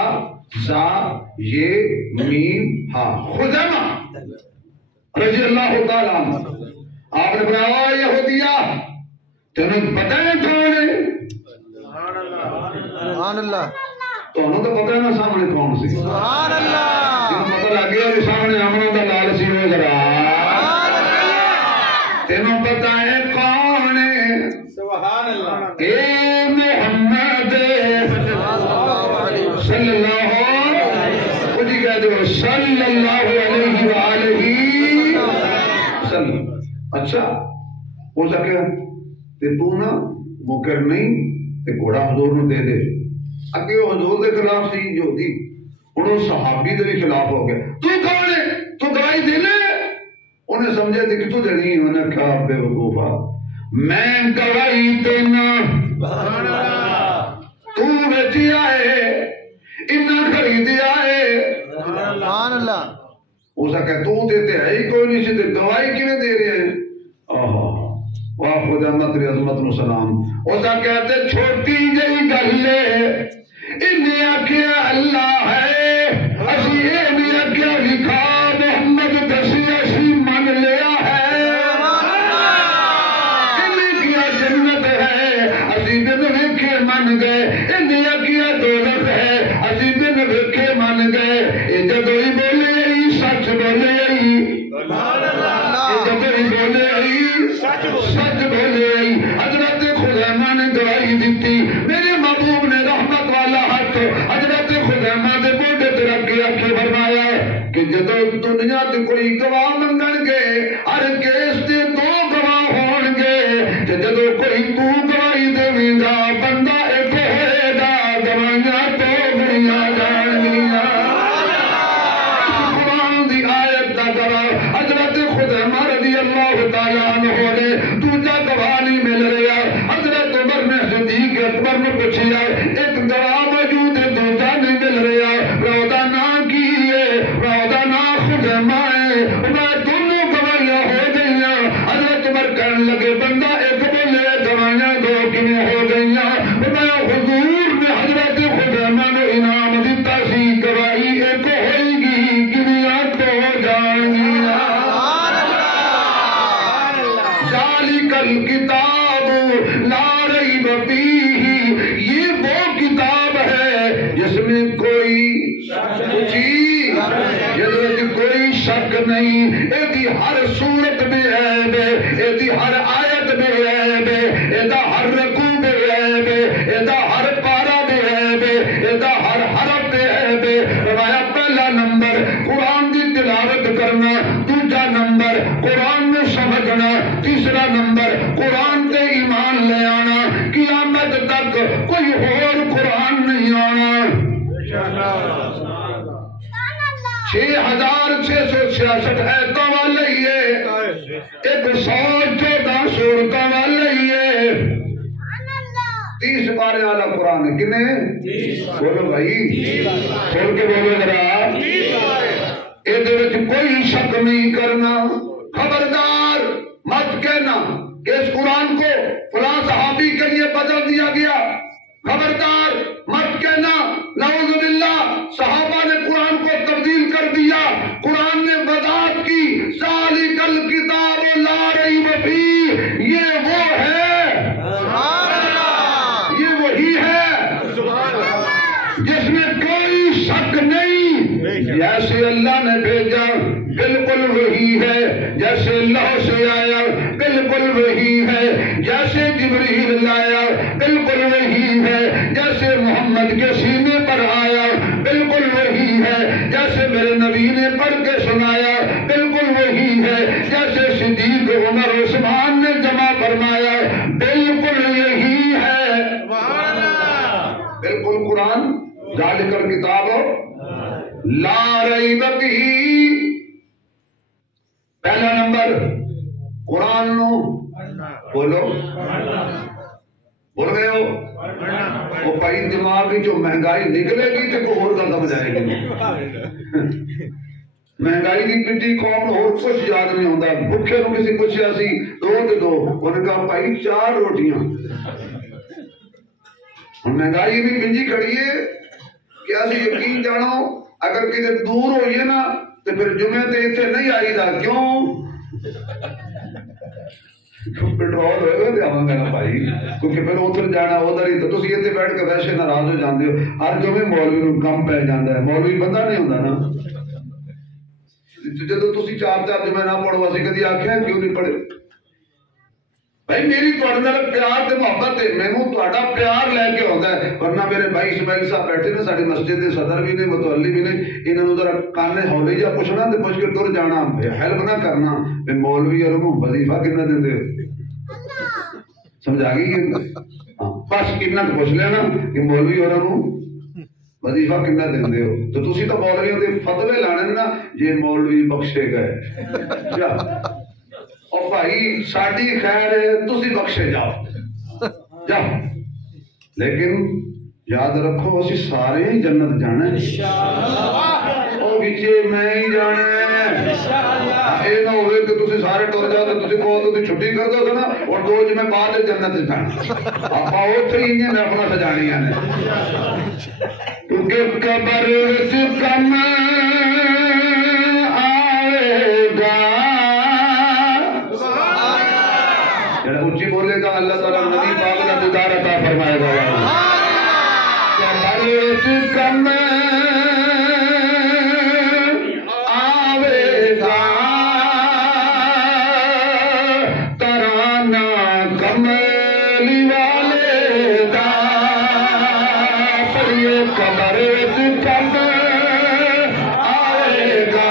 زا یہ میم ہا خزیمہ رضی اللہ تعالیٰ عنہ آپ نے بنایا یہودیہ تمہیں پتہ ہے کون ہے سبحان اللہ تمہیں تو پتہ ہے نا سامنے کون سی سبحان اللہ تمہیں پتہ لگ گیا کہ سامنے امنوں دا لال سی ہو ذرا تمہیں پتہ ہے کون ہے سبحان اللہ اے محمد صلی اللہ علیہ وآلہ وسلم اچھا ہو سکے تے تو نا مکر نہیں تے گھوڑا حضور نے دے دے اگے وہ حضور دے خلاف سی یہودی انہوں صحابی دے خلاف ہو گئے تو کون ہے تو گواہی دے لے انہیں سمجھے تھے کہ تو دینی انہیں کہا بے وقوفا میں گواہی دینا تو بیچی آئے انہیں خریدی آئے سبحان اللہ ہو سکے تو دیتے ہیں ہی کوئی نہیں سی گواہی کیوں دے رہے ہیں واہ خدا مدری عظمت و سلام ہو سکے تے چھوٹی جئی گلے انہیں آکھیا اللہ ہے اسی انہیں آکھیا لکھا محمد دسی اسی من لیا ہے انہیں کیا جنت ہے اسی بن ویکھے من گئے انہیں آکھیا دوزخ ہے اسی بن ویکھے من گئے جدو ہی بولے سچ بولے جدو ہی بولے سچ بولے حضرت خزیمہ نے گواہی دیتی میرے محبوب نے رحمت والا ہاتھ حضرت خزیمہ دے بوڈے تے رکھ کے آکھے فرمایا کہ جدو دنیا تے کوئی گواہ منگن گے ہر کیس تے دو گواہ ہون گے جدو کوئی تو گواہی دے گا بندہ ایک ہوئے گا گواہیاں تو گڑیاں جانیاں قرآن دی آیت دا گواہ حضرت خزیمہ رضی اللہ تعالیٰ عنہ نے دوجا گواہ نہیں مل رہا حضرت عمر نے صدیق اکبر نے پوچھا ایک گواہ موجود ہے دوجا نہیں مل رہا رودا نا کی ہے رودا نا خزیمہ ہے میں دونوں گواہیاں ہو گئی حضرت عمر کہنے لگے بندہ ایک بولے دوائیاں دو کنے ہو گئیاں بتایا حضور نے حضرت خزیمہ نے انعام دیتا سی گواہی ایک ہوئے گی کنیاں تو ہو جائیں گی ذالک الکتاب لا ریب فیہ یہ وہ کتاب ہے جس میں کوئی کوئی شک نہیں ایدی ہر صورت میں عیب ہے ایدی ہر آیت میں عیب ہے ایدہ ہر رکوع میں عیب ہے ایدہ ہر پارہ میں عیب ہے ایدہ ہر حرف میں عیب ہے روایا پہلا نمبر قرآن کی تلاوت کرنا دوسرا نمبر قرآن میں سمجھنا تیسرا نمبر قرآن کے ایمان لے آنا قیامت تک کوئی اور قرآن نہیں آنا 6666 ایتوں والے یہ 114 سورتوں والے یہ 30 پارے والا قرآن ہے کنے بولو بھائی کھول کے بولو ذرا یہ کوئی شک نہیں کرنا خبردار مت کہنا کہ اس قرآن کو فلاں صحابی کے لیے بدل دیا گیا خبردار مت کہنا نعوذ باللہ صحابہ نے قرآن کو تبدیل کر دیا قرآن نے وضاحت کی ذالک الکتاب لا ریب فیہ یہ وہ ہے یہ وہی ہے جس میں کوئی شک نہیں جیسے اللہ نے بھیجا بالکل وہی ہے جیسے اللہ سے آیا بالکل وہی ہے جیسے جبریل لایا بالکل وہی ہے جیسے محمد کے سینے پر آیا بالکل وہی ہے جیسے میرے نبی نے پڑھ کے سنایا بالکل وہی ہے جیسے صدیق عمر عثمان نے جمع فرمایا بالکل یہی ہے بالکل قرآن ذالک الکتاب لا ریب فیہ پہلا نمبر قرآن نو بولو بول گئے ہو وہ بھائی دماغ جو مہنگائی نکلے گی تو کوئی اور گل سمجھ آئے گی مہنگائی کی پٹی قوم اور کچھ یاد نہیں ہوتا بھوکے نو کسی پوچھا سی دو تے دو انہوں نے کہا بھائی 4 روٹیاں مہنگائی بھی منجی کھڑی ہے کیا سی یقین جانو اگر کدھر دور ہوئیے نا تو پھر جمعے تے اتنے نہیں آئی دا کیوں پیٹرول ہوئے گا تے آواں گا نا بھائی کیونکہ پھر ادھر جانا ادھر ہی تو تسی اتنے بیٹھ کے ویسے ناراض ہو جاندے ہو ہر جمعے مولوی نو کم پہ جاندا ہے مولوی بندہ نہیں ہوندا نا جدو تسی 4 جمعے نہ پڑھو اسی کدی آکھیا کیوں نہیں پڑھے بھائی میری تواڈے نال پیار تے محبت ہے مینوں تواڈا پیار لے کے ہوندا ہے ورنہ میرے بھائی اسماعیل صاحب بیٹھے نے ساڈی مسجد دے صدر بھی نے متولی بھی نے انہاں نوں ذرا کانے ہولے جا پوچھنا تے پوچھ کے ٹر جانا ہیلپ نہ کرنا تے مولوی اور نوں وظیفہ کتنا دیندے سمجھ آ گئی بس کتنا پوچھ لینا کہ مولوی اور نوں وظیفہ کتنا دیندے ہو تو تسی تو مولویوں دے فتوی لانے نا جے مولوی بخشے گئے جا اور بھائی ساڑی خیر ہے تسی بخشے جاؤ جاؤ لیکن یاد رکھو اسی سارے ہی جنت جانا ہے اور بچے میں ہی جانا ہے اے نہ ہوئے کہ تسی سارے ٹور جاؤ تو تسی کہو تو چھٹی کر دو سنا اور 2 جمعے بعد جنت جانا آپ آؤ تھے ہی نہیں اپنا سجانی آنے کیونکہ قبر سے کم آئے گا اونچی بولے گا اللہ تعالیٰ نبی پاک کا دیدار عطا فرمائے گا قبر سے کم آوے گا ترانہ کملی والے دا پر یہ قبر سے کم آئے گا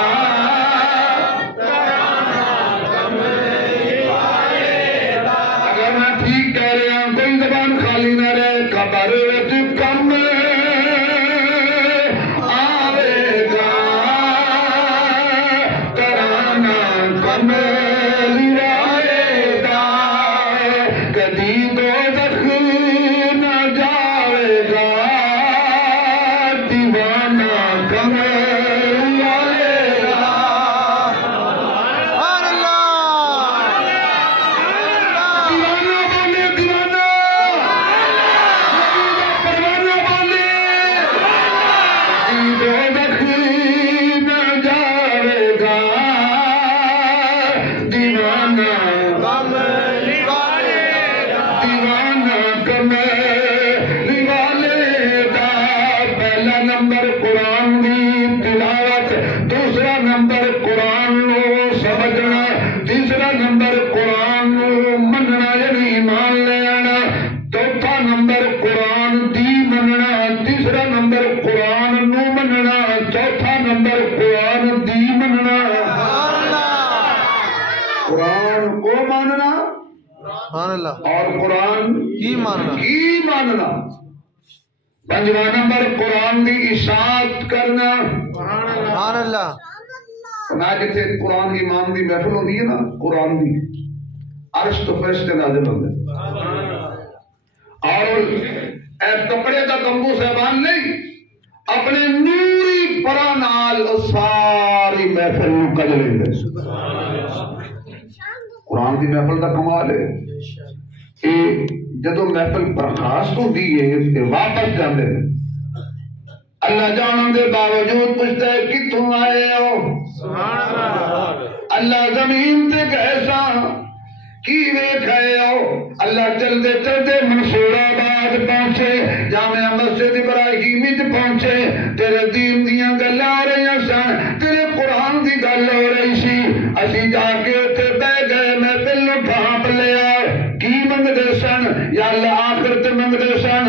ماننا سبحان اللہ اور قرآن کی ماننا کی ماننا. پنجواں نمبر قرآن دی اشاعت کرنا. سبحان اللہ میں جتھے قرآن ایمان دی محفل ہوندی ہے نا قرآن دی عرش تو فرشتے نازل ہوندے اور اے کپڑے دا تمبو صاحبان نہیں اپنے نوری پرا نال ساری محفل نو کج لیندے. قرآن دی محفل دا کمال ہے کہ جدو محفل برخاست ہوندی ہے تے واپس جاندے نے اللہ جانن دے باوجود پوچھتا ہے کتوں آئے ہو. اللہ زمین تے کیسا کی ویکھائے ہو. اللہ چلدے چلدے منصور آباد پہنچے جامعہ مسجد ابراہیم وچ پہنچے تیرے دین دیاں گلاں ہو رہی سن تیرے قرآن دی گل ہو رہی سی اسی جا کے اوتھے بیٹھ گئے میں دل نوں ڈھانپ لیا. کی منگدے سن یا اللہ آخرت منگدے سن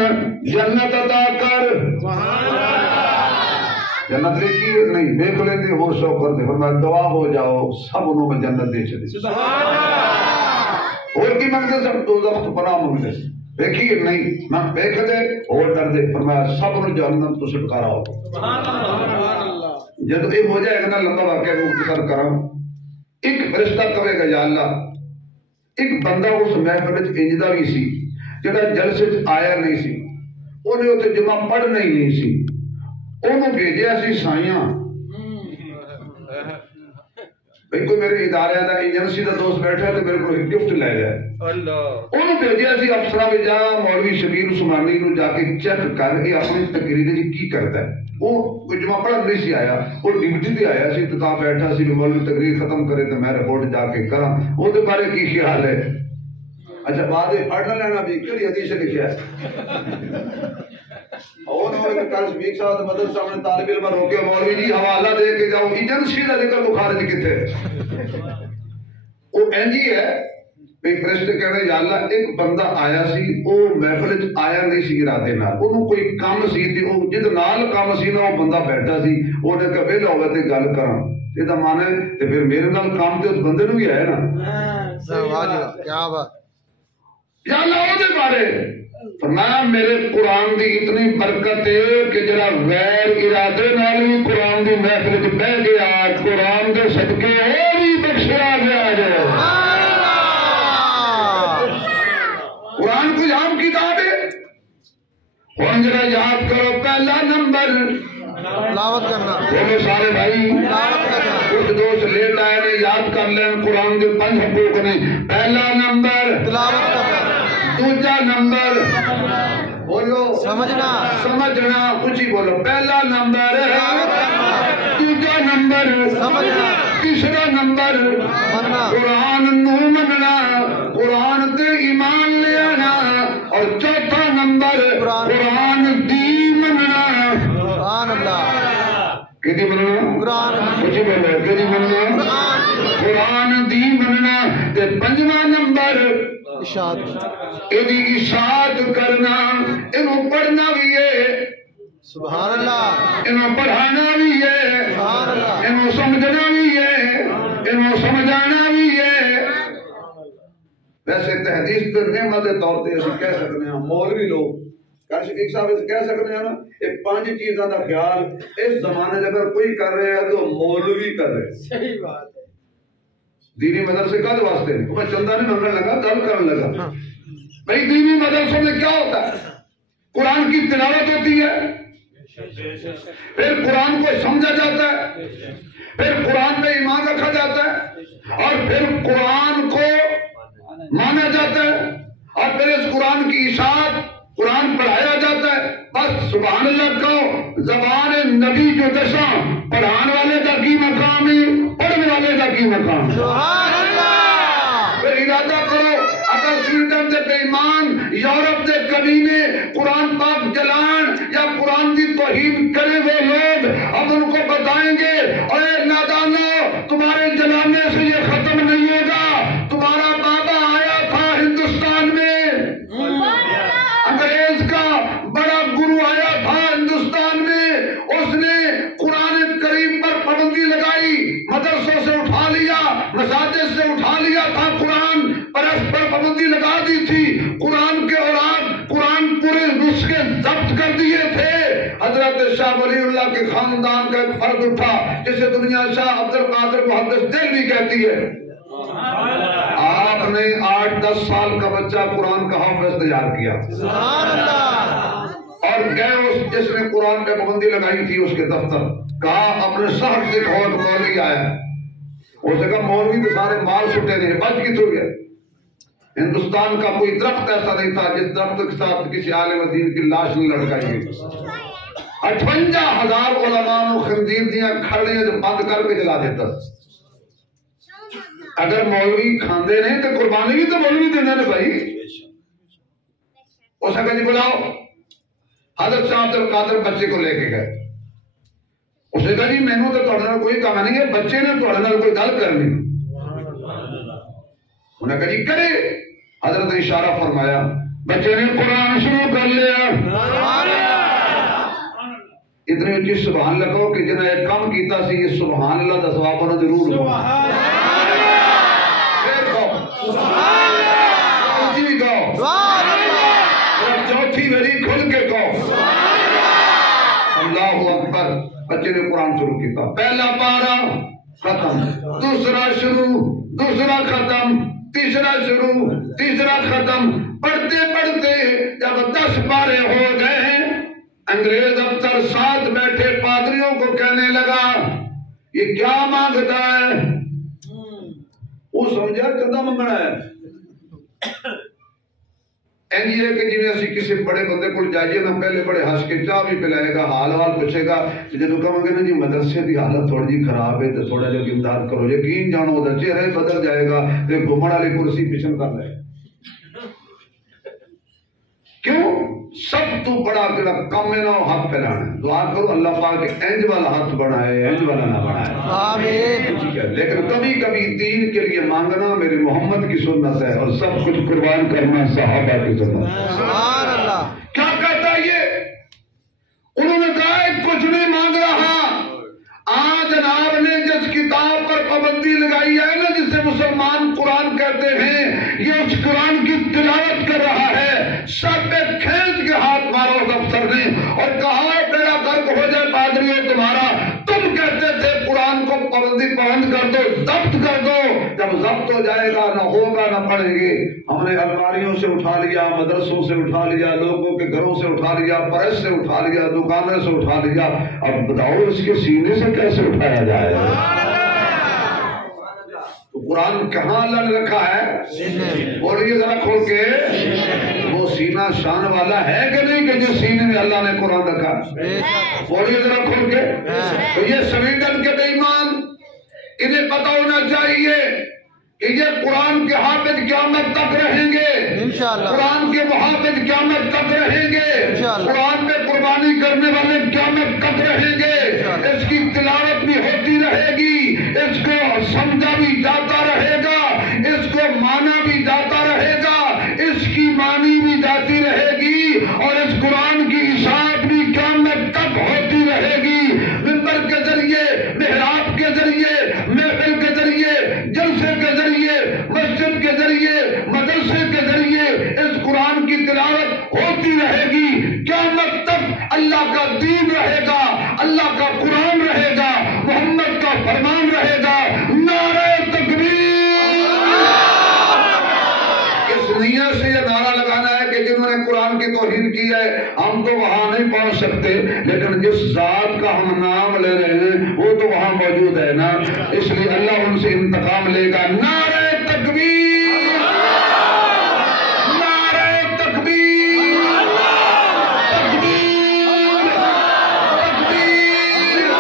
جنت عطا کر. جنت دیکھی نہیں دیکھ لیتے ہو شوق کرتے فرمایا گواہ ہو جاؤ سب انہوں میں جنت دے چلی. اور کی منگتے سب دوزخ تو پناہ منگتے دیکھیے نہیں میں دیکھ دے اور ڈر دے فرمایا سب انہوں جہنم تو چھٹکارا ہو. جب ایک ہو جائے گا نا لمبا واقعہ کو مختصر کرا ایک فرشتہ کہے گا یا اللہ ایک بندہ اس محفل وچ انجدا بھی سی جڑا جلسے وچ آیا نہیں سی انہیں اتنے جمعہ پڑھنا ہی نہیں سی انہوں بھیجیا سی سائیاں بھئی کوئی میرے ادارے دا ایجنسی دا دوست بیٹھا ہے تو میرے کو ایک گفٹ لے گیا انہوں بھیجیا سی افسرہ میں جا مولوی شبیر عثمانی نو جا کے چیک کر کے اپنی تقریر جی کی کرتا ہے. وہ کوئی جمعہ پڑھا نہیں سی آیا وہ ڈیوٹی تے آیا سی تو تا بیٹھا سی مولوی تقریر ختم کرے تو میں رپورٹ جا کے کراں وہ دے بارے کی خیال ہے. اچھا بعد میں پڑھ لینا بھی کیڑی حدیث لکھیا ہے اور وہ کل شفیق صاحب مدد سامنے طالب علم روکے مولوی جی حوالہ دے کے جاؤ ایجنسی دا ذکر بخاری جی کتے وہ اینجی ہے ایک فرشتے کہنے یا اللہ ایک بندہ آیا سی وہ محفل وچ آیا نہیں سی ارادے نال اونوں کوئی کام سی تے او جد نال کام سی نا وہ بندہ بیٹھا سی اونے کہ ویلا ہوے تے گل کراں اے دا معنی ہے تے پھر میرے نال کام تے اس بندے نوں بھی ہے نا. واہ کیا بات یا اللہ او دے بارے فرمایا میرے قرآن دی اتنی برکت ہے کہ جڑا غیر ارادے نال بھی قرآن دی محفل وچ بیٹھ گیا قرآن دے صدقے او بھی بخشیا گیا جائے. قرآن کوئی عام کتاب ہے قرآن ذرا یاد کرو پہلا نمبر تلاوت کرنا بولو سارے بھائی تلاوت کرنا کچھ دوست لیٹ آئے نے یاد کر لیں قرآن کے 5 حقوق نے. پہلا نمبر تلاوت کرنا دوسرا نمبر بولو سمجھنا کچھ ہی بولو. پہلا نمبر دوسرا نمبر سمجھنا تیسرا نمبر مننا قرآن نو مننا قرآن تے ایمان لے آنا اور چوتھا نمبر قرآن دی مننا. سبحان اللہ کدی مننا قرآن کچھ بولو کدی مننا قرآن دی مننا تے 5واں نمبر اشاعت ایدی اشاعت کرنا انہوں پڑھنا بھی ہے سبحان اللہ انہوں پڑھانا بھی ہے سبحان اللہ انہوں سمجھنا بھی ہے انہوں سمجھانا بھی ہے. ویسے تحدیث پر نعمت طور تے اسے کہہ سکتے ہیں مولوی لوگ کل شفیق صاحب اسے کہہ سکتے ہیں نا یہ 5 چیزاں دا خیال اس زمانے میں اگر کوئی کر رہے ہے تو مولوی کر رہے ہیں. صحیح بات ہے. دینی مدرسے کا واسطے میں چندہ نہیں منگنے لگا دل کرنے لگا. بھائی دینی مدرسوں میں کیا ہوتا ہے قرآن کی تلاوت ہوتی ہے پھر قرآن کو سمجھا جاتا ہے پھر قرآن پہ ایمان رکھا جاتا ہے اور پھر قرآن کو مانا جاتا ہے اور پھر اس قرآن کی اشاعت قرآن پڑھایا جاتا ہے. بس سبحان اللہ کہو زبان نبی جو دشاں پڑھان والے کا کی مقام ہے پڑھنے والے کا کی مقام ہے. سبحان اللہ پھر ارادہ کرو اگر سویڈن دے بےمان یورپ دے کمینے قرآن پاک جلان یا قرآن کی توہین کرے وہ لوگ اب ان کو بتائیں گے اے نادانو تمہارے جلانے سے یہ ختم نہیں ہوگا. تمہارا بابا آیا تھا ہندوستان میں انگریز کا بڑا گرو آیا تھا ہندوستان میں اس نے قرآن کریم پر پابندی لگائی مدرسوں سے اٹھا لیا مساجد سے اٹھا لیا تھا قرآن تھی، قرآن کے اوراد، قرآن پورے نسخے ضبط کر دیے تھے۔ حضرت شاہ ولی اللہ کے خاندان کا ایک فرد اٹھا جسے دنیا شاہ عبد القادر محدث دہلوی کہتی ہے۔ آپ نے 8-10 سال کا بچہ قرآن کا حافظ تیار کیا اور گئے جس نے قرآن پہ پابندی لگائی تھی اس کے دفتر، کہا اپنے صاحب سے کہو کہ مولوی آیا۔ اس نے کہا مولوی تو سارے مال چھٹے نہیں، بچ کی تو گیا۔ ہندوستان کا کوئی درخت ایسا نہیں تھا جس درخت کے ساتھ کسی عالم دین کی لاش نہیں لٹکائی گئی۔ 58,000 علماء خنزیر دیاں کھڑیاں جو بند کر کے جلا دیتا۔ اگر مولوی کھاندے نہیں تو قربانی بھی تو مولوی دینا نے بھائی۔ اس نے کہا جی بلاؤ۔ حضرت شاہ عبد القادر بچے کو لے کے گئے۔ اس نے کہا جی میں نے تو تھوڑے نال کوئی کام نہیں ہے، بچے نے تھوڑے نال کوئی گل کرنی۔ انہوں نے کہا جی کرے۔ حضرت نے اشارہ فرمایا، بچے نے قرآن شروع کر لیا۔ اتنی اچھی سبحان اللہ کہو کہ جنہیں ایک کام کیتا سی یہ سبحان اللہ دا ثواب ہونا ضرور ہو۔ چوتھی بری کھل کے کہو اللہ اکبر۔ بچے نے قرآن شروع کیتا، پہلا پارہ ختم، دوسرا شروع، دوسرا ختم، تیسرا شروع، تیسرا ختم۔ پڑھتے پڑھتے جب 10 پارے ہو گئے، انگریز افسر ساتھ بیٹھے پادریوں کو کہنے لگا یہ کیا مانگتا ہے؟ وہ سمجھا چندہ منگنا ہے۔ یہ کہ جی اسی کسی بڑے بندے کو جائیے نا، پہلے بڑے ہنس کے چاہ بھی پلائے گا، حال حال پوچھے گا، جب کہوں گے نا جی مدرسے کی حالت تھوڑی جی خراب ہے تو تھوڑا جا امداد کرو، یقین جانو ادھر چہرہ بدل جائے گا، تو گھومن والی کرسی پیچھے کر لے۔ کیوں؟ سب تو بڑا جڑا کم ہے نا وہ ہاتھ پھیلانا ہے۔ دعا کرو اللہ پاک انج والا ہاتھ بنائے، انج والا نہ بنائے۔ آمین۔ لیکن کبھی کبھی دین کے لیے مانگنا میرے محمد کی سنت ہے، اور سب کچھ قربان کرنا صحابہ کی سنت ہے۔ سبحان اللہ۔ کیا کہتا ہے یہ؟ انہوں نے کہا کچھ نہیں مانگ رہا، آج جناب نے جس کتاب پر پابندی لگائی ہے نا جسے مسلمان قرآن کہتے ہیں، یہ اس قرآن کی تلاوت کر رہا ہے۔ سب پہ کھینچ کے ہاتھ مارا اس افسر نے اور کہا میرا غرق ہو جائے پادریوں تمہارا، تم کہتے تھے قرآن کو پابندی پابند کر دو، ضبط کر دو، جب ضبط ہو جائے گا نہ ہوگا نہ پڑھیں گے۔ ہم نے الماریوں سے اٹھا لیا، مدرسوں سے اٹھا لیا، لوگوں کے گھروں سے اٹھا لیا، پریس سے اٹھا لیا، دکانوں سے اٹھا لیا، اب بتاؤ اس کے سینے سے کیسے اٹھایا جائے؟ تو قرآن کہاں اللہ نے رکھا ہے؟ بولیے ذرا کھول کے، وہ سینہ شان والا ہے کہ نہیں کہ جس سینے میں اللہ نے قرآن رکھا؟ بولیے ذرا کھول کے۔ تو یہ سویڈن کے بے ایمان، انہیں پتہ ہونا چاہیے کہ یہ قرآن کے حافظ قیامت تک رہیں گے، قرآن کے محافظ قیامت تک رہیں گے، قرآن میں قربانی کرنے والے قیامت تک رہیں گے۔ اس کی تلاوت بھی ہوتی رہے گی، اس کو سمجھا بھی جاتا رہے گا، اس کو مانا بھی جاتا رہے گا، اس کی مانی بھی جاتی رہے گی، اور اس قرآن کی اشاعت بھی قیامت تک ہوتی رہے گی۔ منبر کے ذریعے، محراب کے ذریعے، محفل کے ذریعے، جلسے کے ذریعے، مسجد کے ذریعے، مدرسے کے ذریعے اس قرآن کی تلاوت ہوتی رہے گی۔ قیامت تک اللہ کا دین رہے گا، اللہ کا قرآن رہے گا، محمد کا فرمان رہے گا۔ نعرہ تکبیر! اس نیت سے یہ نعرہ لگانا ہے کہ جنہوں نے قرآن کی توہین کی ہے ہم تو وہاں نہیں پہنچ سکتے، لیکن جس ذات کا ہم نام لے رہے ہیں وہ تو وہاں موجود ہے نا، اس لیے اللہ ان سے انتقام لے گا۔ نعرہ تکبیر! نعرہ تکبیر! تکبیر! تکبیر!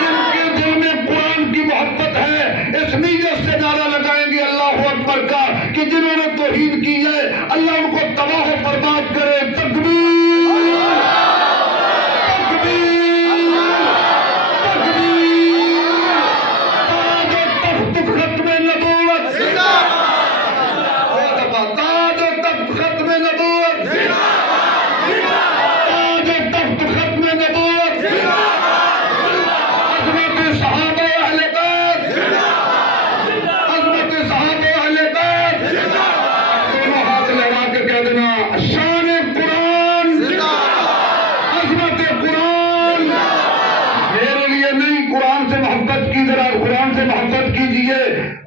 جن کے دل میں قرآن کی محبت ہے اس نیت سے نعرہ لگائیں گے اللہ اکبر کا کہ جنہوں نے توہین کی ہے اللہ ان کو تباہ و برباد کرے۔ تکبیر!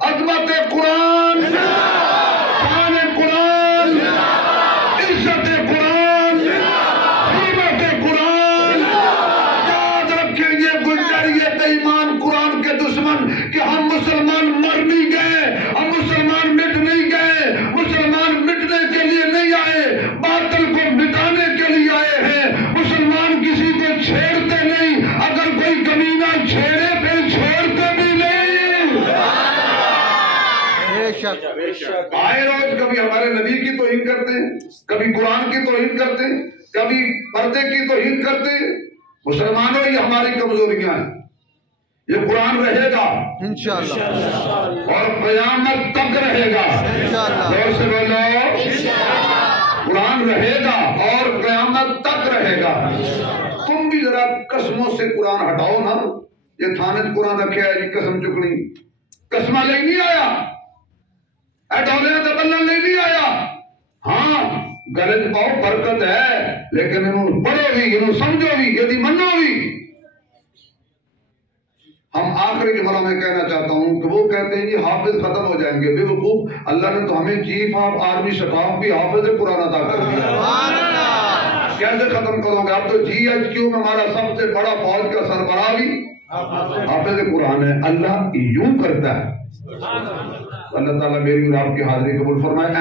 عظمت قرآن، شان قرآن، عزت قرآن، حرمت قرآن. یاد رکھیں یہ گلجاریت ایمان قرآن کے دشمن کہ ہم مسلمان مر نہیں گئے، ہم مسلمان مٹ نہیں گئے، مسلمان مٹنے کے لیے نہیں آئے، باطل کو مٹانے کے لیے آئے ہیں. مسلمان کسی کو چھیڑتے نہیں، اگر کوئی کمینہ چھیڑے پھر چھوڑتے بھی نہیں. آئے روز کبھی ہمارے نبی کی توہین کرتے ہیں، کبھی قرآن کی توہین کرتے ہیں، کبھی پردے کی توہین کرتے ہیں. مسلمانوں یہ ہماری کمزوریاں ہیں. یہ قرآن رہے گا انشاءاللہ اور قیامت تک رہے گا. زور سے بولو، قرآن رہے گا اور قیامت تک رہے گا. تم بھی ذرا قسموں سے قرآن ہٹاؤ نا. یہ تھانے قرآن رکھے ہے جی قسم چکنی، قسمہ لے نہیں آیا، ڈولے دبلن لے نہیں آیا. ہاں گرج پاؤ برکت ہے، لیکن انہوں پڑھو بھی، انہوں سمجھو بھی، یدی منو بھی. ہم آخری جملہ میں کہنا چاہتا ہوں کہ وہ کہتے ہیں یہ حافظ ختم ہو جائیں گے. بے وقوف، اللہ نے تو ہمیں چیف آف آرمی سٹاف بھی حافظ قرآن عطا کر دیا. کیسے ختم کرو گے؟ اب تو جی ایچ کیو میں ہمارا سب سے بڑا فوج کا سربراہ بھی حافظ قرآن ہے. اللہ یوں کرتا ہے. اللہ تعالیٰ میری اور آپ کی حاضری قبول فرمائے.